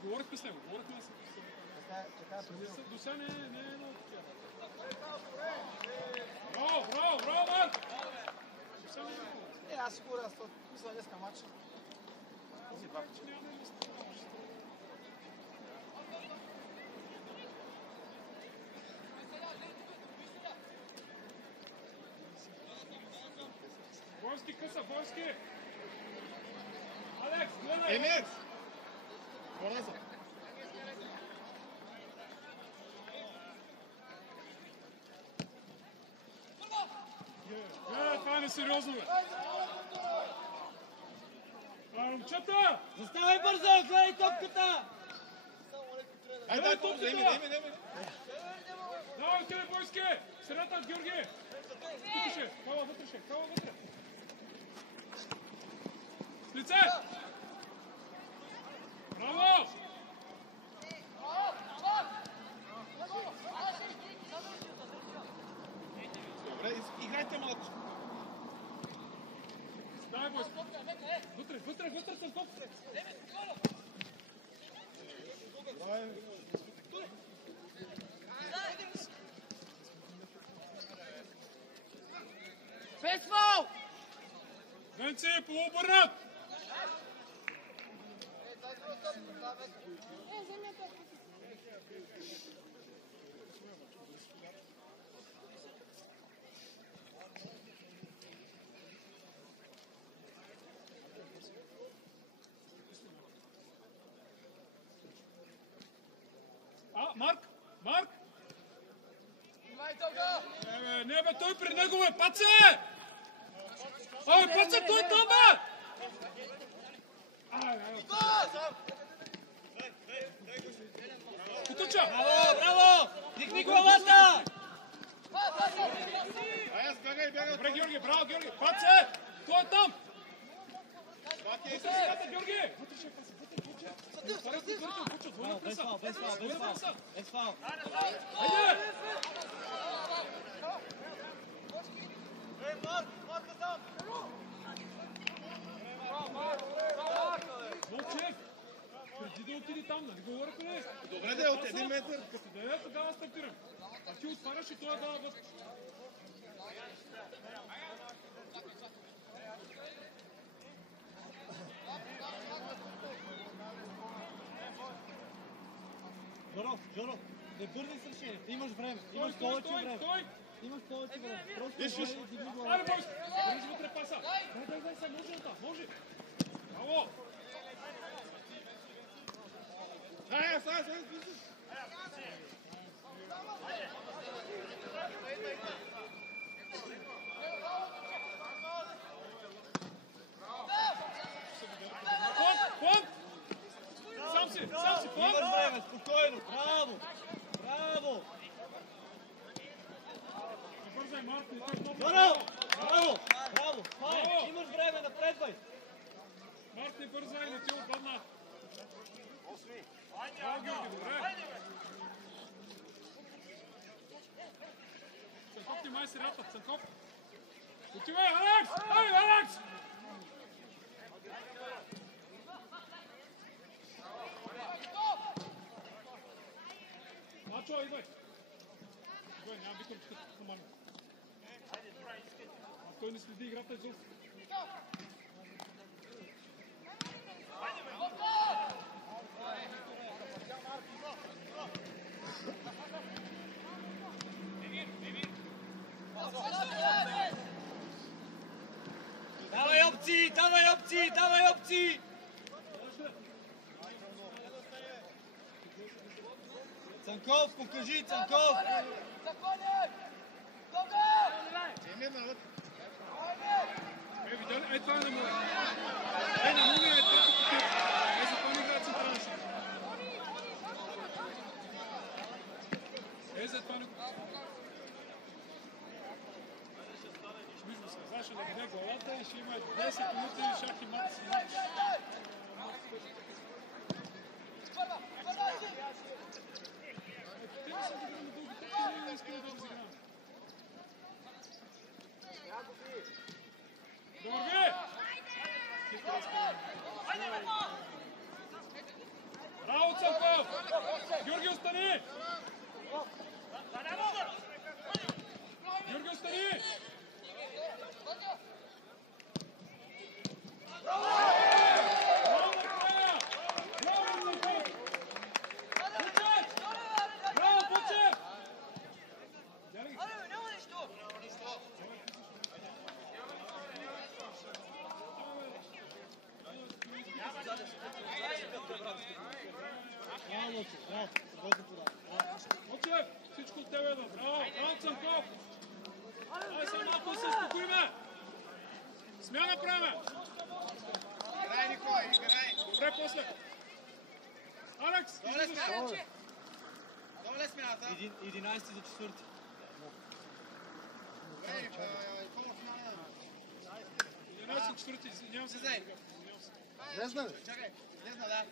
говорихме с него, говорихме с него. До сега не е много такива. Браво, Марк! Аз си говоря, мисля днеска матча. Този два пъти. Бойски къса, Бойски! Алекс, гледай! Емекс! Пораза! Това е несериозно, бе! Момчета! Заставай бързо, гледай топката! Айде, топката! дай ми! Давай, отиде, Бойски! Средата, Георги! Тук ще, кала вътре! С лице! Браво! Добре, играйте малко. Дай, Бойски! Вътре съм топ! Фесвал! Венци, полуобърнат! Марк! Не бе, той при него бе, Паце! Паце, той там бе! Кутуча! Браво! Дигни главата! Бягай! Добре, Георги, браво, Георги! Паце! Той е там! Георги! Без фал! Хайде! Вълчев! Преди да отиде там, нали говорихме ли? Добре да е от 1 метър. Като да е, тогава стартирам. А ти отваряш и той дава вътре. Жоро, не бързай с решението. Имаш време. Имаш Стой, повече стой, време. стой! Имаш повече време. Просто Виж. дигни глава. Айде, бойс! Бързи вътре паса! Дай, сега, може ли това? Може! Браво! Фон! Сам си, фон! Имаш време, спокойно. Браво! Браво! Не бързай, Марк, не те много. Браво! Браво! Браво! Файн! Имаш време, напредвай! Марк, не бързай, не ти отбадна. Браво, Георги, добре. Цънков, внимай се рятат, Цънков. Отивай, Алекс! Ай, Алекс! Начо, идвай. Идвай, няма викам, че като команда. А той не следи играта изобщо. Давай опции! Давай опции! Давай опции! Цанков, покажи, Цанков! Видяли? Това е на Муни. На Муни е това като тип. За това не играе централна си. За това не го... Виждам се, знаеш да даде главата и ще има 10 минути шах и мат си. Те не са заграни дълго, те не искали да разиграват. Да върви! Браво, Цанков! Георги, остани! Георги, остани! Браво, Маркая! Браво, Цанков! Почет! Браво, Почет! Почет! Всичко от тебе, да. Браво! Браво, Цанков! Ай, сега малко се успокоиме! Смяна правиме! Играй, Николай, играй! Добре, после! Алекс! Доле смяната! 11 за 4. Добре, какво смяна? 11-4, извинявам се. Влезна ли? Чакай, влезна, да.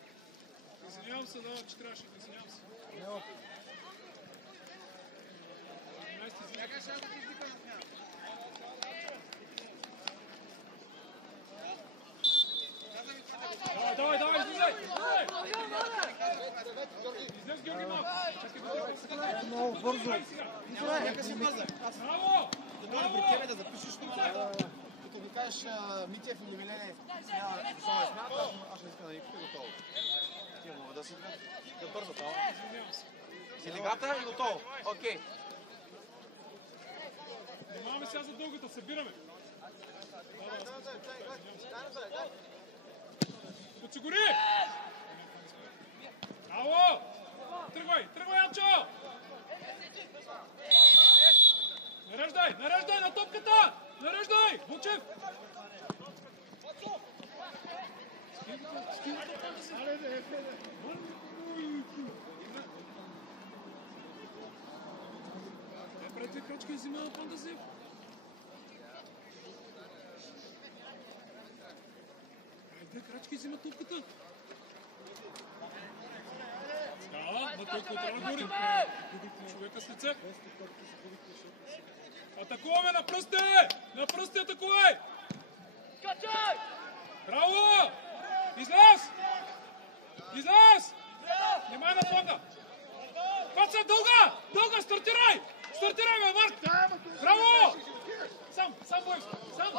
Извинявам се, да, че трябваше да извинявам се. Чакай, ще да ти издика на смяна. Давай, излизай! Излез, Георги, малко! Чакай, Много бързо. Нека си бърза. браво! Добре, при тебе да запишеш това. Като ми кажеш Митев или Милене, смяна, аз ще иска да никак готово. Ти мога да си да бързо това. Силигата и готово. Окей. Внимаваме сега за дългата, събираме. Подсигури! Браво! Тръгвай, Анчо! Нареждай на топката! Нареждай! Бучев! Пред крачка и взима на Пандазив. Две крачки взима топката. Да, на той, който трябва да гори. Човека с лице. Атакуваме на пръсте! На пръсте атакувай! Браво! Излез! Внимай на фланга! Паца, дълга! Стартирай, бе, Марк! Браво! Сам, бойс! Сам!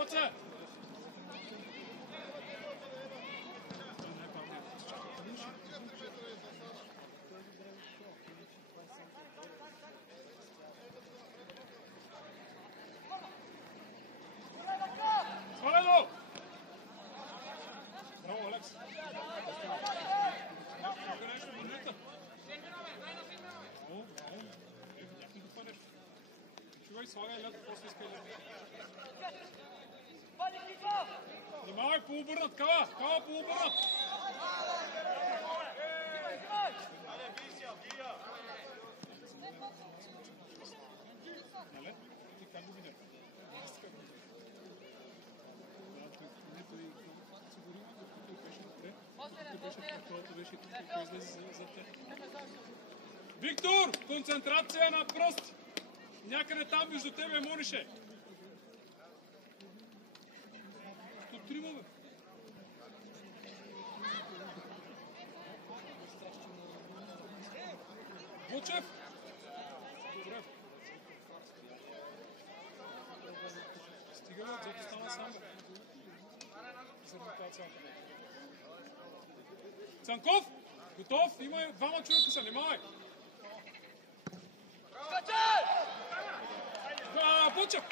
път се! Свалено! Браво, Алекс! Нещо минута. Браво, браво. Видяхме това нещо. Чувай, слагай лято, после иска и лято. Внимавай, полуобърнат, Кала! Кала, полуобърнат! Нали? Ти как го видя? Аз така го видя. Виктор, концентрация на пръст! Някъде там между тебе и Монише. Тук трима, бе. Вълчев! Добре. Стига, бе, зато стана сам, бе. Цанков, готов? Има двама човека са, внимавай! Бучев!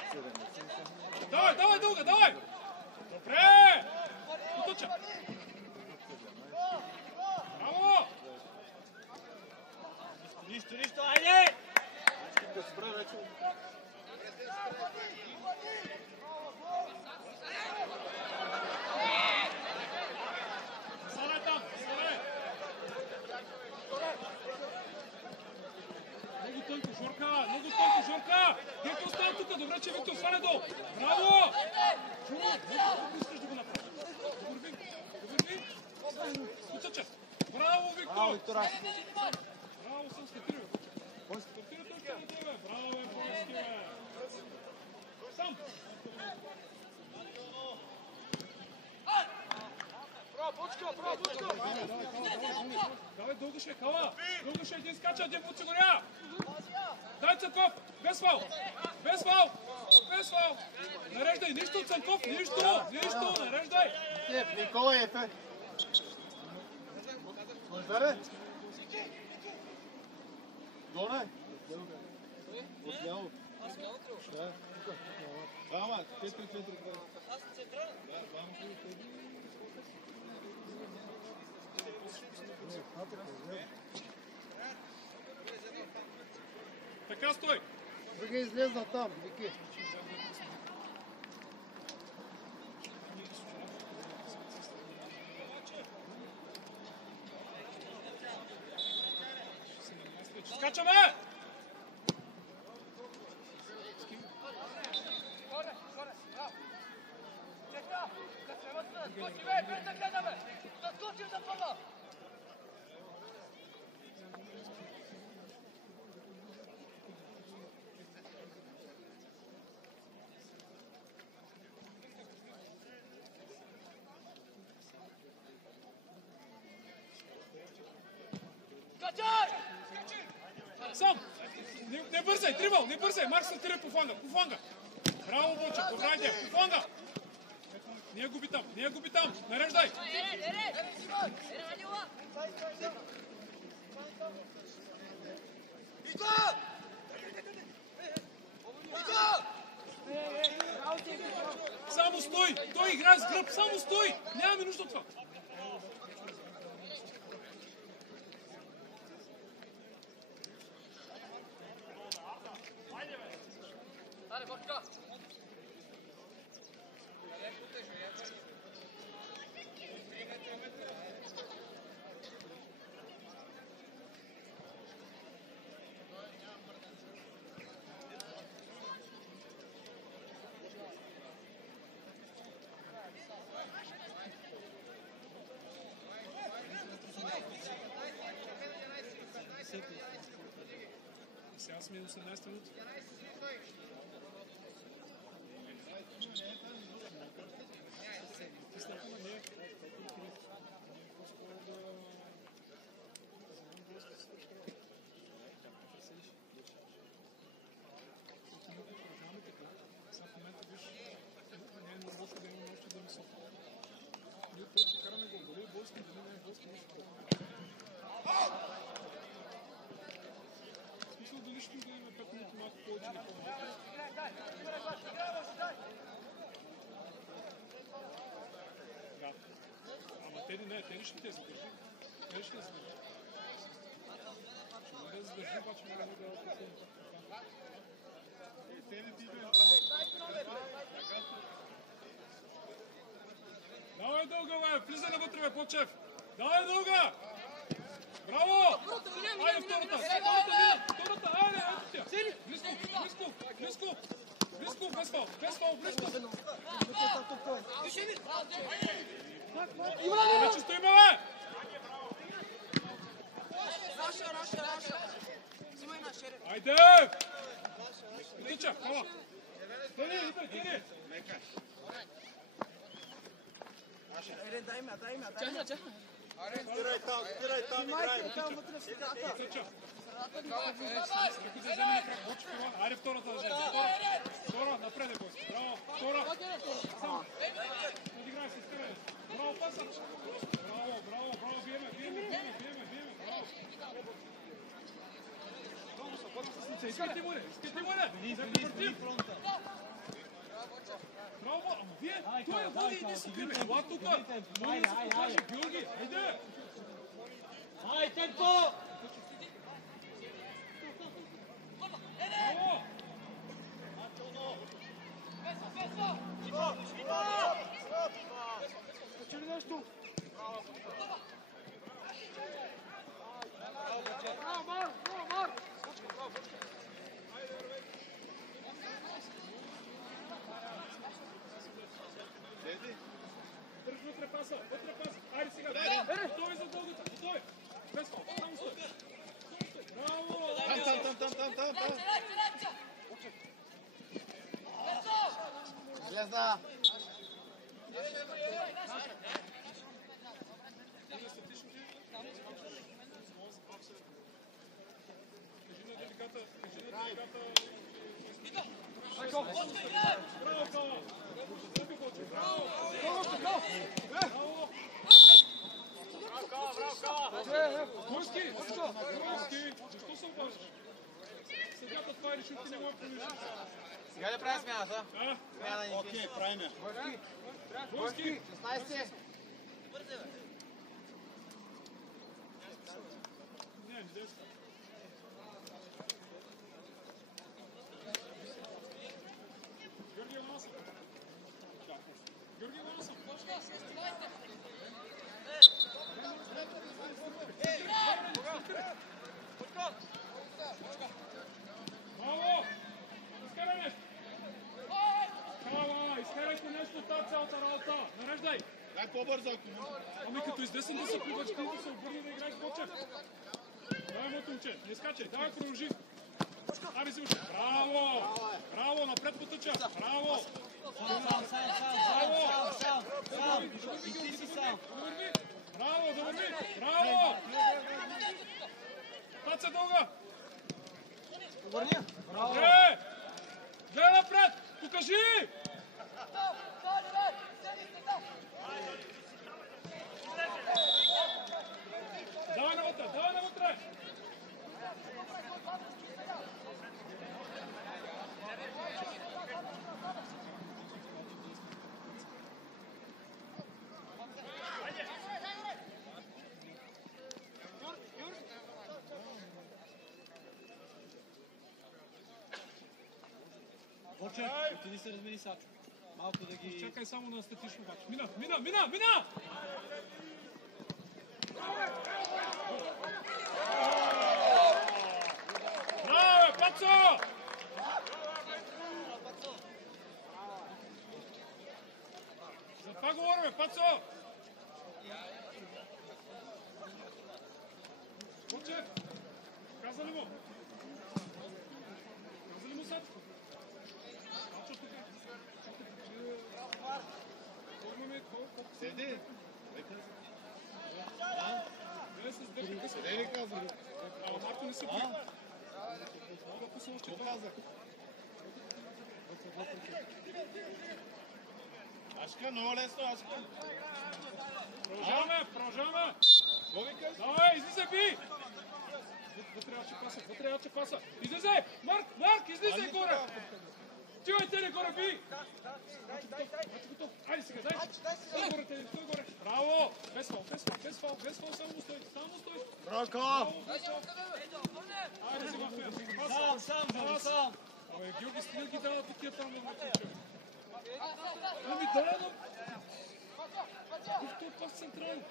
Давай, давай, дълга, давай! Добре! Потъча! Браво! Нищо, айде! Да се прави вече. Стане там, стане! Много тънко, Жорка! Виктор, става тук, добре, че Виктор стане долу! Браво! Чувай, много искаш да го направиш. Добърви! Потъча! Браво, Виктор! Браво, Виктора! Браво, съм стартирал! Стартира толкова добре, браво, бе, Бойски, бе! Сам! Давай, дълго ще е, Кала! Дълго ще е, един скача, един подсигурява! Дай, Цанков! Без фал! Без фал! Без фал! Нареждай! Нищо, Цанков! Нищо! Нареждай! Никола и Ефе! Можда ли? Гоне? Отляво. Да, тук. Двама, 4-4. Аз съм централен. Да, двама. Така стой! Друга излезна там, Вики. Скачаме! Сам! Не бързай, дрибъл, не бързай! Марк стартира по фланга! Браво, Вълчев, добра идея, по фланга! Не я губи там, нареждай! Само стой! Той играе с гръб, само стой! Нямаме нужда от това! Сега сме 18 минути. Да. Ама Теди ще те задържи. Теди ще те задържи. Ще не задържи, обаче не може да отпусне. Давай дълга, бе! Влизай навътре, бе, Почев! Давай дълга! Браво! Айде втората! Втората! Айде, ето тя! Близко! Без фал! Вече стоиме, бе! Айде! Тича, хала! Теди! Спирай там, играй. Тича! Айде втората да вземе. Втора, напред е Бойски. Браво! Втора! Само! Подиграй се, стига! Браво, паса! Браво! Биеме! Браво! Искайте му не! Браво, ама вие! Той е води, иди си бе! Ела тука! Той да се покаже, Георги! Айде! Ай, темпо! Браво! Държи вътре паса! Айде сега! Готови за дългата! Готови! Без фал! Само стой! Браво! Там. Железна! Бойски! Защо се обаждаш? Съдята това реши, ти не мога да помислиш. Сега ли прави смяната? Смяна ни. Окей, правим я. Бойски! 16! Не, 10. Георги на маса. Георги на маса. Браво! Изкарай нещо! Изкарайте нещо от тази цялата работа! Нареждай! Дай по-бързо, ако може. Ами като издесен да се прибачи, да се обърне да играеш Бочев. Давай, моето момче, не скачай, давай, продължи. Аби си учи. Браво, напред потъча. Браво. Да върви. Браво. Таца дълга. Гледай напред, покажи. Давай навътре. Бочев, отиди се размени Сачо. Малко да ги... Чакай само на статично обаче. Мина! Браво, Пацо! За това говорим, Пацо! Бочев! Каза ли му? Сачо? Пачо тук. Имаме колко? Седи. Седи ли каза? Ама Марко не се пи. Мога да пусна още два. Ашка, много лесно, Ашка. Продължаваме! Давай, излизай, би! Вътре паса. Излезе! Марк, излезе горе! Чувай, Тене, горе, би! Айде сега, дай! Стой горе, Тене, стой горе! Браво! Без фал, само стой! Браво, Скала! Айде сега, Сам. Абе, Георги, стига ги дава такива там на мъчича. Ами дай, но... Той пас централно.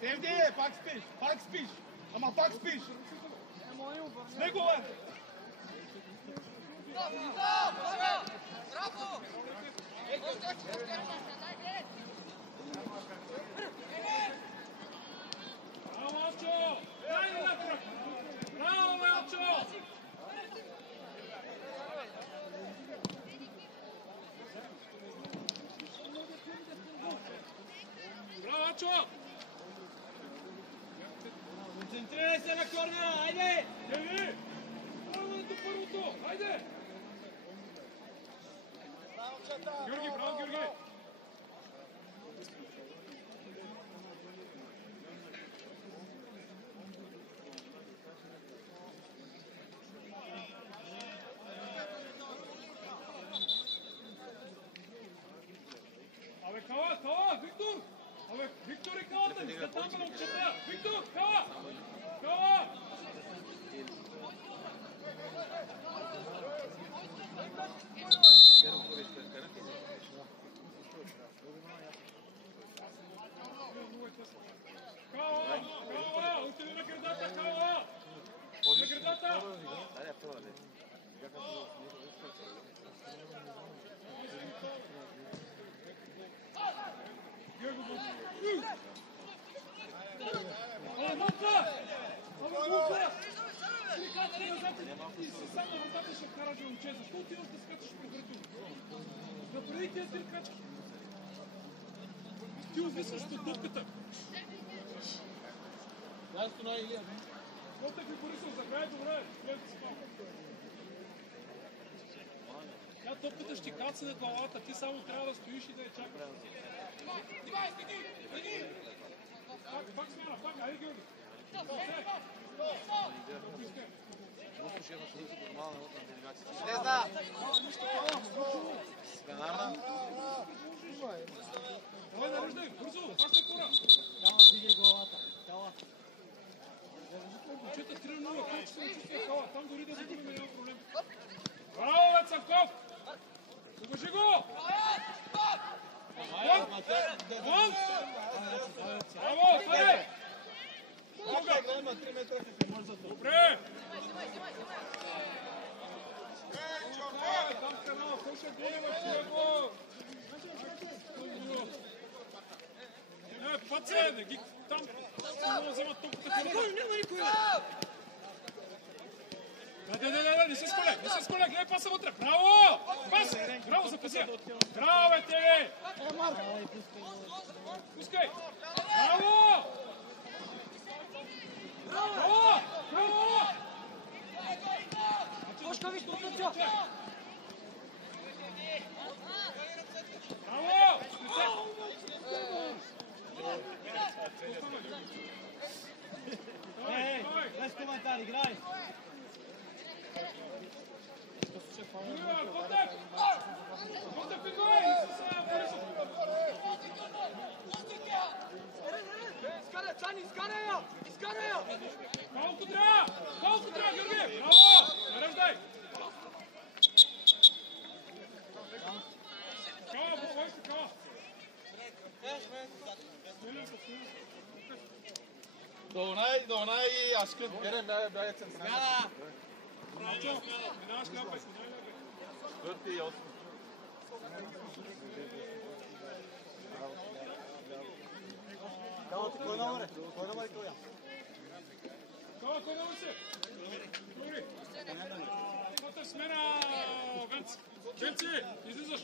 Sevdi, pак спиш. Ама пак спиш. С него, бе. Браво, Алчо! Дай на напред! Браво, Алчо! Браво, Алчо! Концентрирай се на корнера, айде! Еви! Браво, до първото! Айде! Георги, браво, Георги! Абе, Кала, Виктор! Абе, Виктор е Калата, не сте там на момчета! Виктор, Кала! Кала! Отиде на градата, Кала! На градата! Защо отиваш да скачаш предварително? Направи тези три крачки. Ти увисваш под топката. Място на Илия. Котък ми Борисов, заграй добре. Гледайте си пак. Тя топката ще каца на главата. Ти само трябва да стоиш и да я чакаш. Пак смяна, пак. Айде, Георги. Излезна! Пленарна. Давай, нареждай, бързо, фащай кора. Момчета 3-0, как ще се чувства Кала? Там дори да загубим няма проблем. Браво, бе, Цанков! Уважи го! Вон! Браво, Фаде! Добре! Там канала, кой ще гони в него? Паце, не ги там, не вземат топката. Няма никой! Да, не се сколя, гледай паса вътре. Браво! Пас! Браво за пазия! Браво, бе, тебе! Пускай! Браво! Браво! Браво! Точка ви стопнатя! Браво! Без коментар, играй! Котък! Котък, играй! Изкарай, Цани, изкарай я! Колко трябва, Георги! Браво! Нареждай! Кала, бухай се, Кала! Долнай и Ашкът. Берем, бяга централна. Браво! Минаваш ляпай! Четвърти и осми. Калата Кой номер е? Кой номер е това? Кой номер си? Добре. Потър смена, Венци. Венци, излизаш.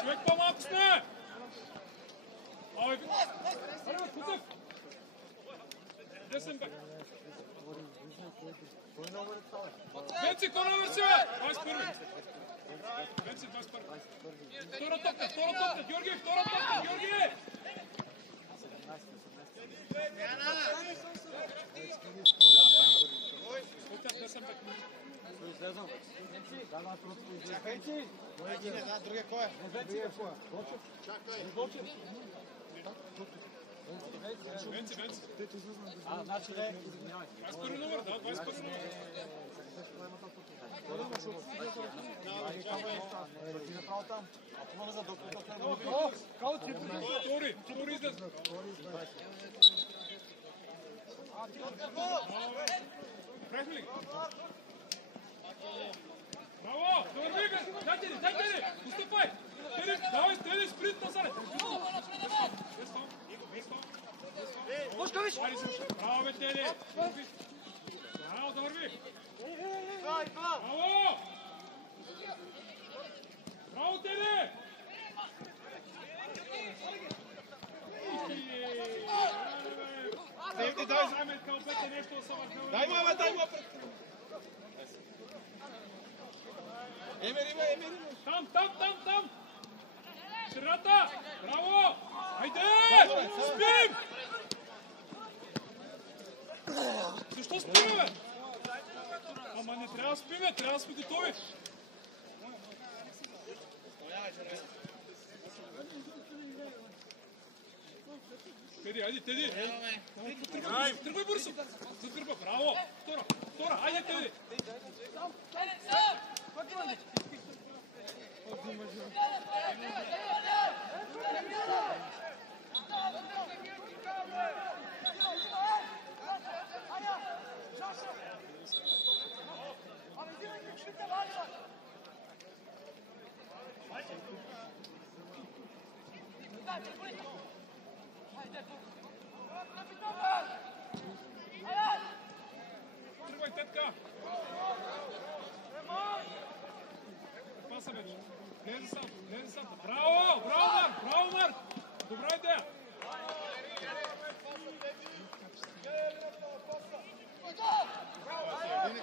Човек по-малко сме! Ай, Кутев! Десен бек. Венци, кой номер си, бе? 21. Венци, 21. Втора топка, Георги, втора топка, Георги! Кутев, десен бек. Чакайте! Другия кой е? Венци. Значи не, извинявай. 21 номер, да, 21 номер. Направо там. Ако мога за доктор, Втори излез. Прехли ли? Браво! Дърви га! Дайте ли! Устъпай! Теди, спринт назад! Браво, бе, Теди! Браво, да върви! Браво! Браво, Теди! Дай мама, дай мама! Емери! Там! Средата! Браво! Хайде! Спим! Защо спим, бе? Ама не трябва да спим, бе, трябва да сме готови. Теди! Тръгвай бързо! За гърба, браво! Втора, айде, Теди! Тръгвай, тетка! Паса вече. Гледай сам. Браво, Марк! Добра идея!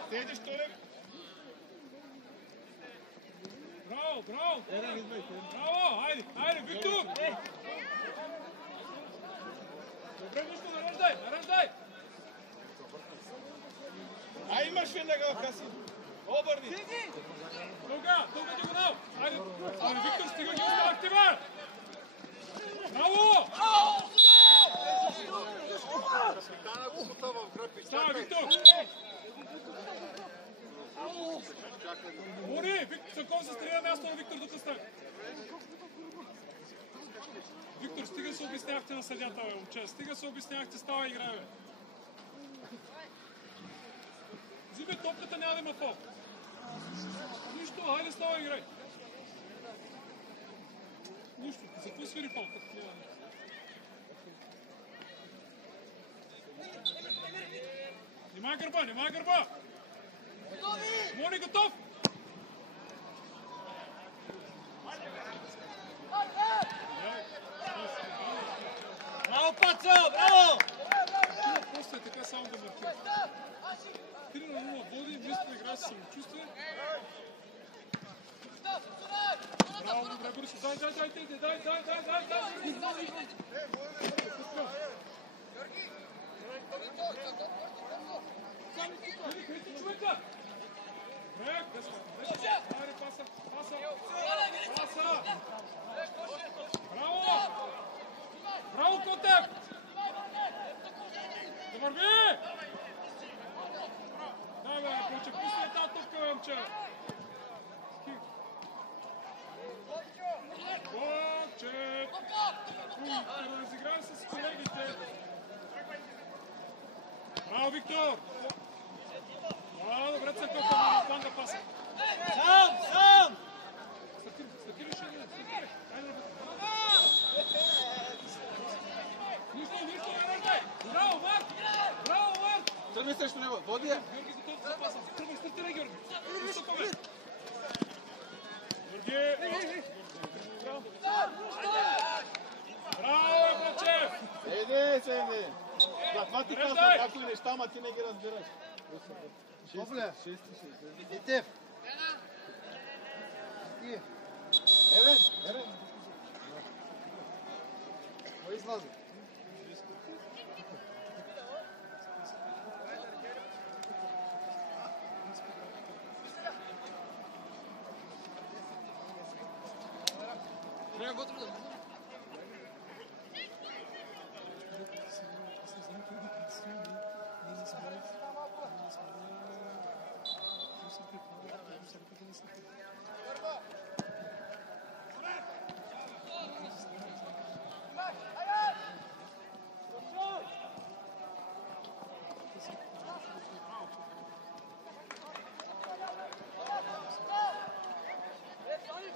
Теди, що ли? Браво! Браво! Айде, Виктор! Добре, Мишко, нареждай! Ай, имаш веднага в каси. Обърни! Тука, диагонал! Айде, Виктор, стига ги останахте, бе! Браво! Става, Виктор! Мони, Цъков се стреля място на Виктор да стане. Виктор, стига се обяснявахте на съдята, бе, момче. Стига се обяснявахте, става игра, бе. Зибе, топката няма да има фол. Нищо, хайде става играй. Нищо, за какво свири фол? Нема гърба! Мони, готов! Браво, Пацо! Браво! Просто е така само да маркира. 3-0 води, вместо да играе с самочувствие. Браво, добре, бързо. Хайде, човека! Добре, айде, паса. Браво, Котев! Да върви! Дай, бе, Кочев, пусти тази топка, бе, момче. Кочев! Да разиграем с колегите. Браво, Виктор! Браво, добре, Църков, план да паса. Сам! Стартираш ли? Стартирай. Нищо, нареждай! Браво, Марк! Браво, Марк! Тръгни срещу него, води я! Георги, готов да паса. Тръгвай, стартирай, Георги. Високо, бе! Георги! Браво, Бочев! Седи! Това ти казва какви неща, ама ти не ги разбираш. Топле. Итев. Ерен. Кой излази?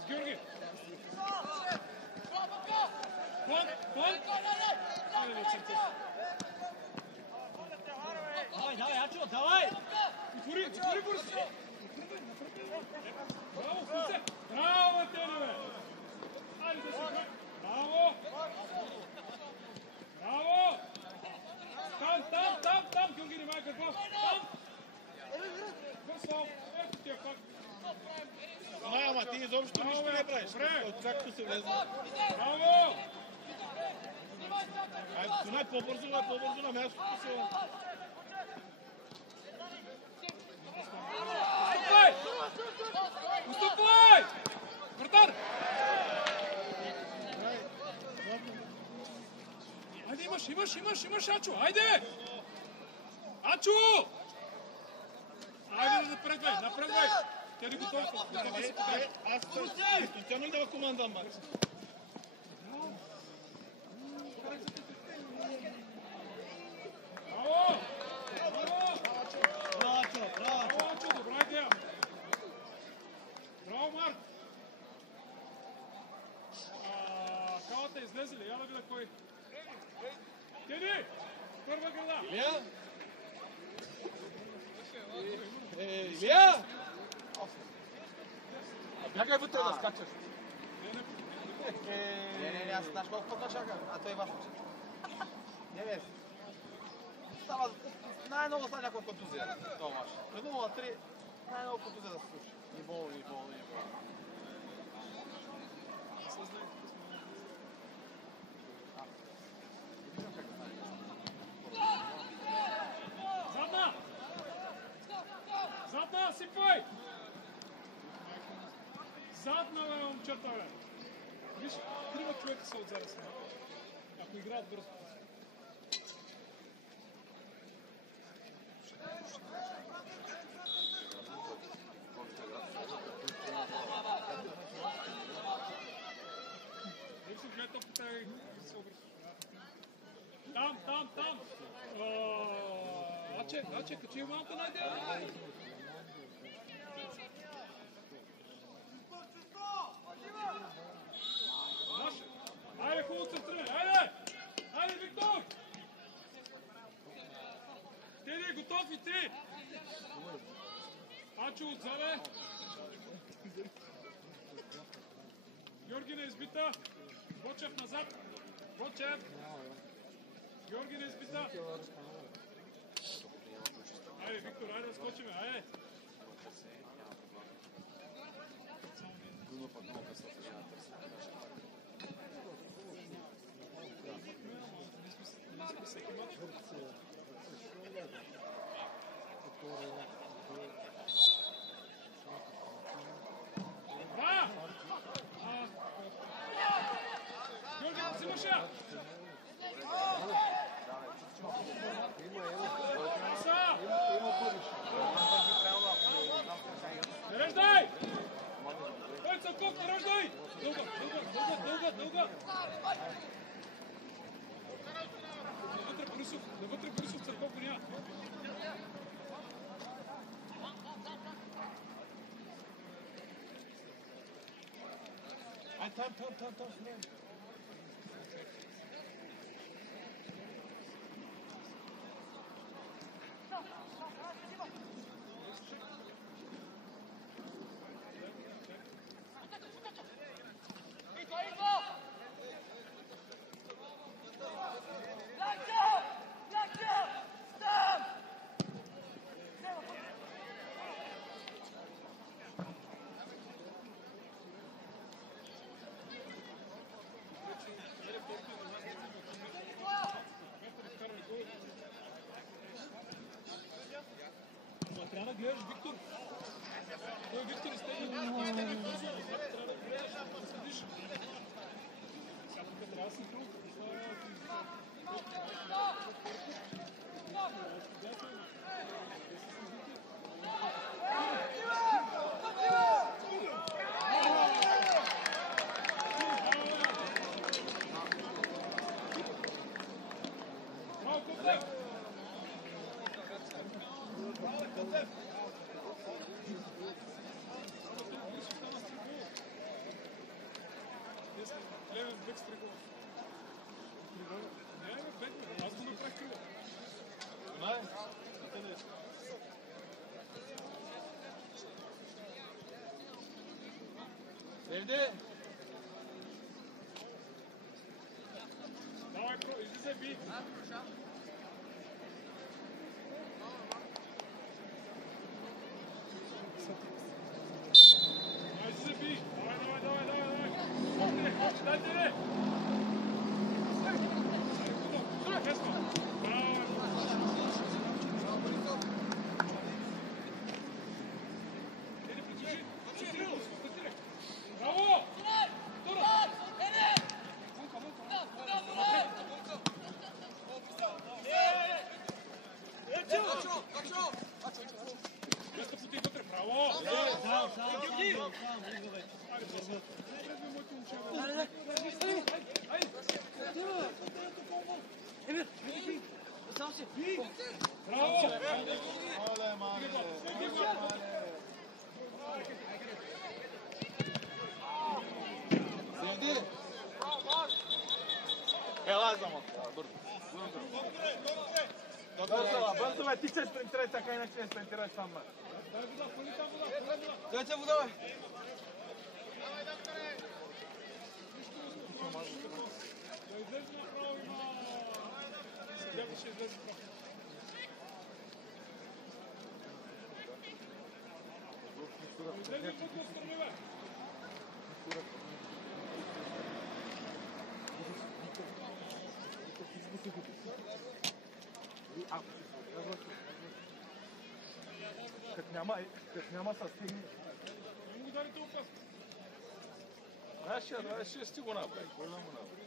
Георги! План! Айде, Църков! Давай, Ачо, давай! Отвори бързо! Браво, Фусе! Браво, Тене, бе! Айде да се край! Браво! Там! Георги, немай какво! Там! Бързо! Ето тия пак! Ама ти изобщо нищо не правиш. Както се влезе. Браво! Айде, по-бързо на мястото се. Устъпвай! Вратар! Айде, имаш, Ачо! Айде! Ачо! Айде, напредвай! Тя ли готов да си подаде? Аз специално да командам матч. Браво, Ачо, добра идея! Браво, Марк! Калата излезе ли? Я да видя кой. Теди! Първа града! Илия! Бягай вътре да скачаш. Не, аз знаеш колко път чакам, а той вас учи. Не, става най-много са някаква контузия. Това мач. От 0 на 3 най-много контузия да се случи. Ни болно. Задна, сипай! Задна, бе, момчета, бе! Виж, 3 човека са отзади сега. Ако играят бързо. Виж, гледай топката и се обръща. Там! Аче, качи малко найде! Айде, хубаво центриране! Айде, Виктор! Теди, готов и ти! Ачо отзаде! Георги не избита! Бочев назад! Георги не избита! Айде, Виктор, айде да скочиме, айде! Георги, взимаш я! Нареждай! Той Църков, нареждай! Дълга! Навътре Борисов, Църков го няма. Там. Трябва да гледаш Виктор. Той Виктор изтегли бързо. Трябва да гледаш, да следиш. Сега тук трябва да си друг. Левен бек с тригова. Не, бек, аз го направих крива. Знае? Sevdi. Давай, бро, излизай, би. Излизай, би. Давай. Дай. Sevdi. Ела само. Бързо, бе, ти се спринтирай, така иначе не спринтирай сам, бе. Дайте вода, бе. Да излезе направо има... Съдята ще излезе направо. Излезе вътре страни, бе. Като няма състигни. Не му даде толкова. Ще сти го направи. Голямо направи.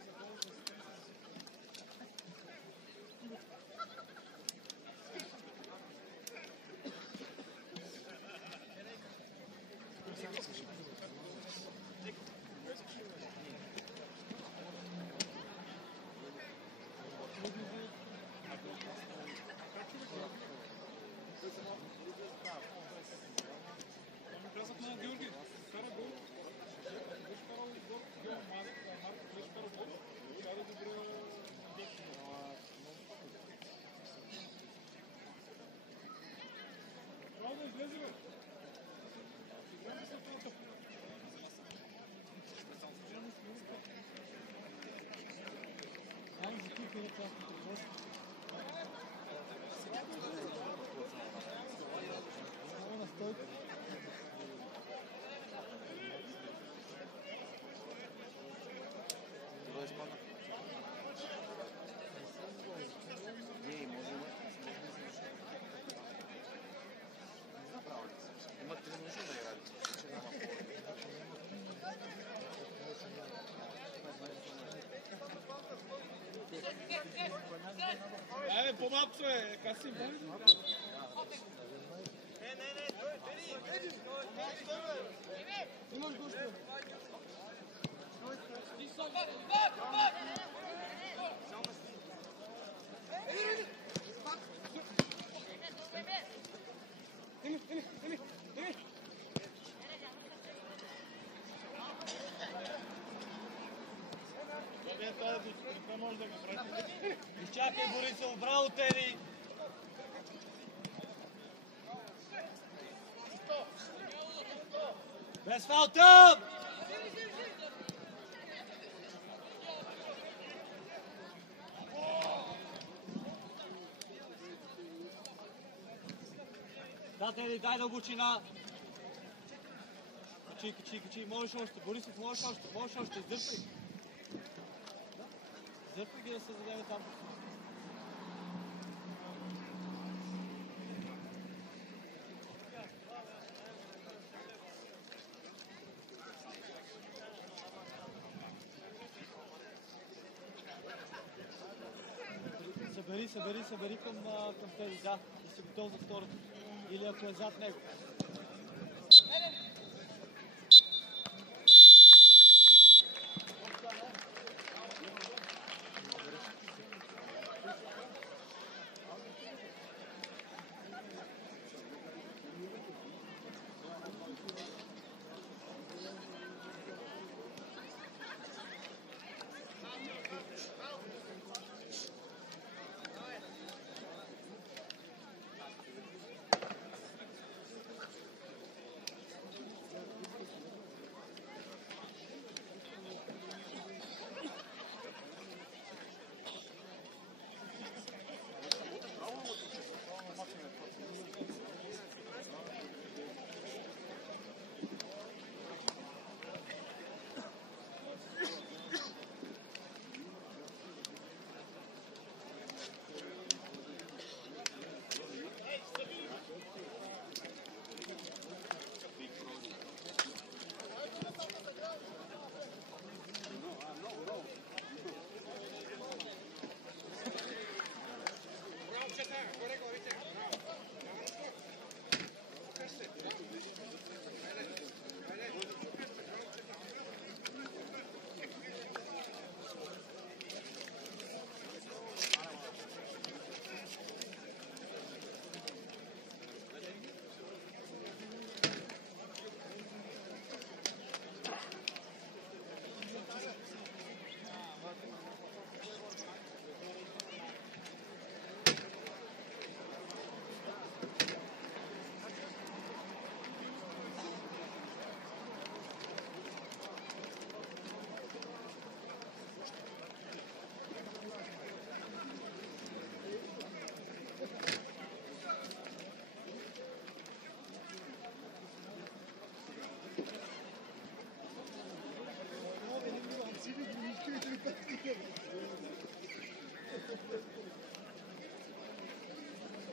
Казах на Георги, кара гол. Беше карал гол. Марко беше карал гол. Трябва да добре... Трябва да излезе, бе. Излезе след това. По-малко е, Касим. Чакай, Борисов, браво, Тери! Без фаута! Да, Тери, дай дълбочина! Качи, можеш още, Борисов, можеш още, издърпай! Издърпай ги да се задеме там. Събери към тези, да, и си готов за второто. Или ако е зад него.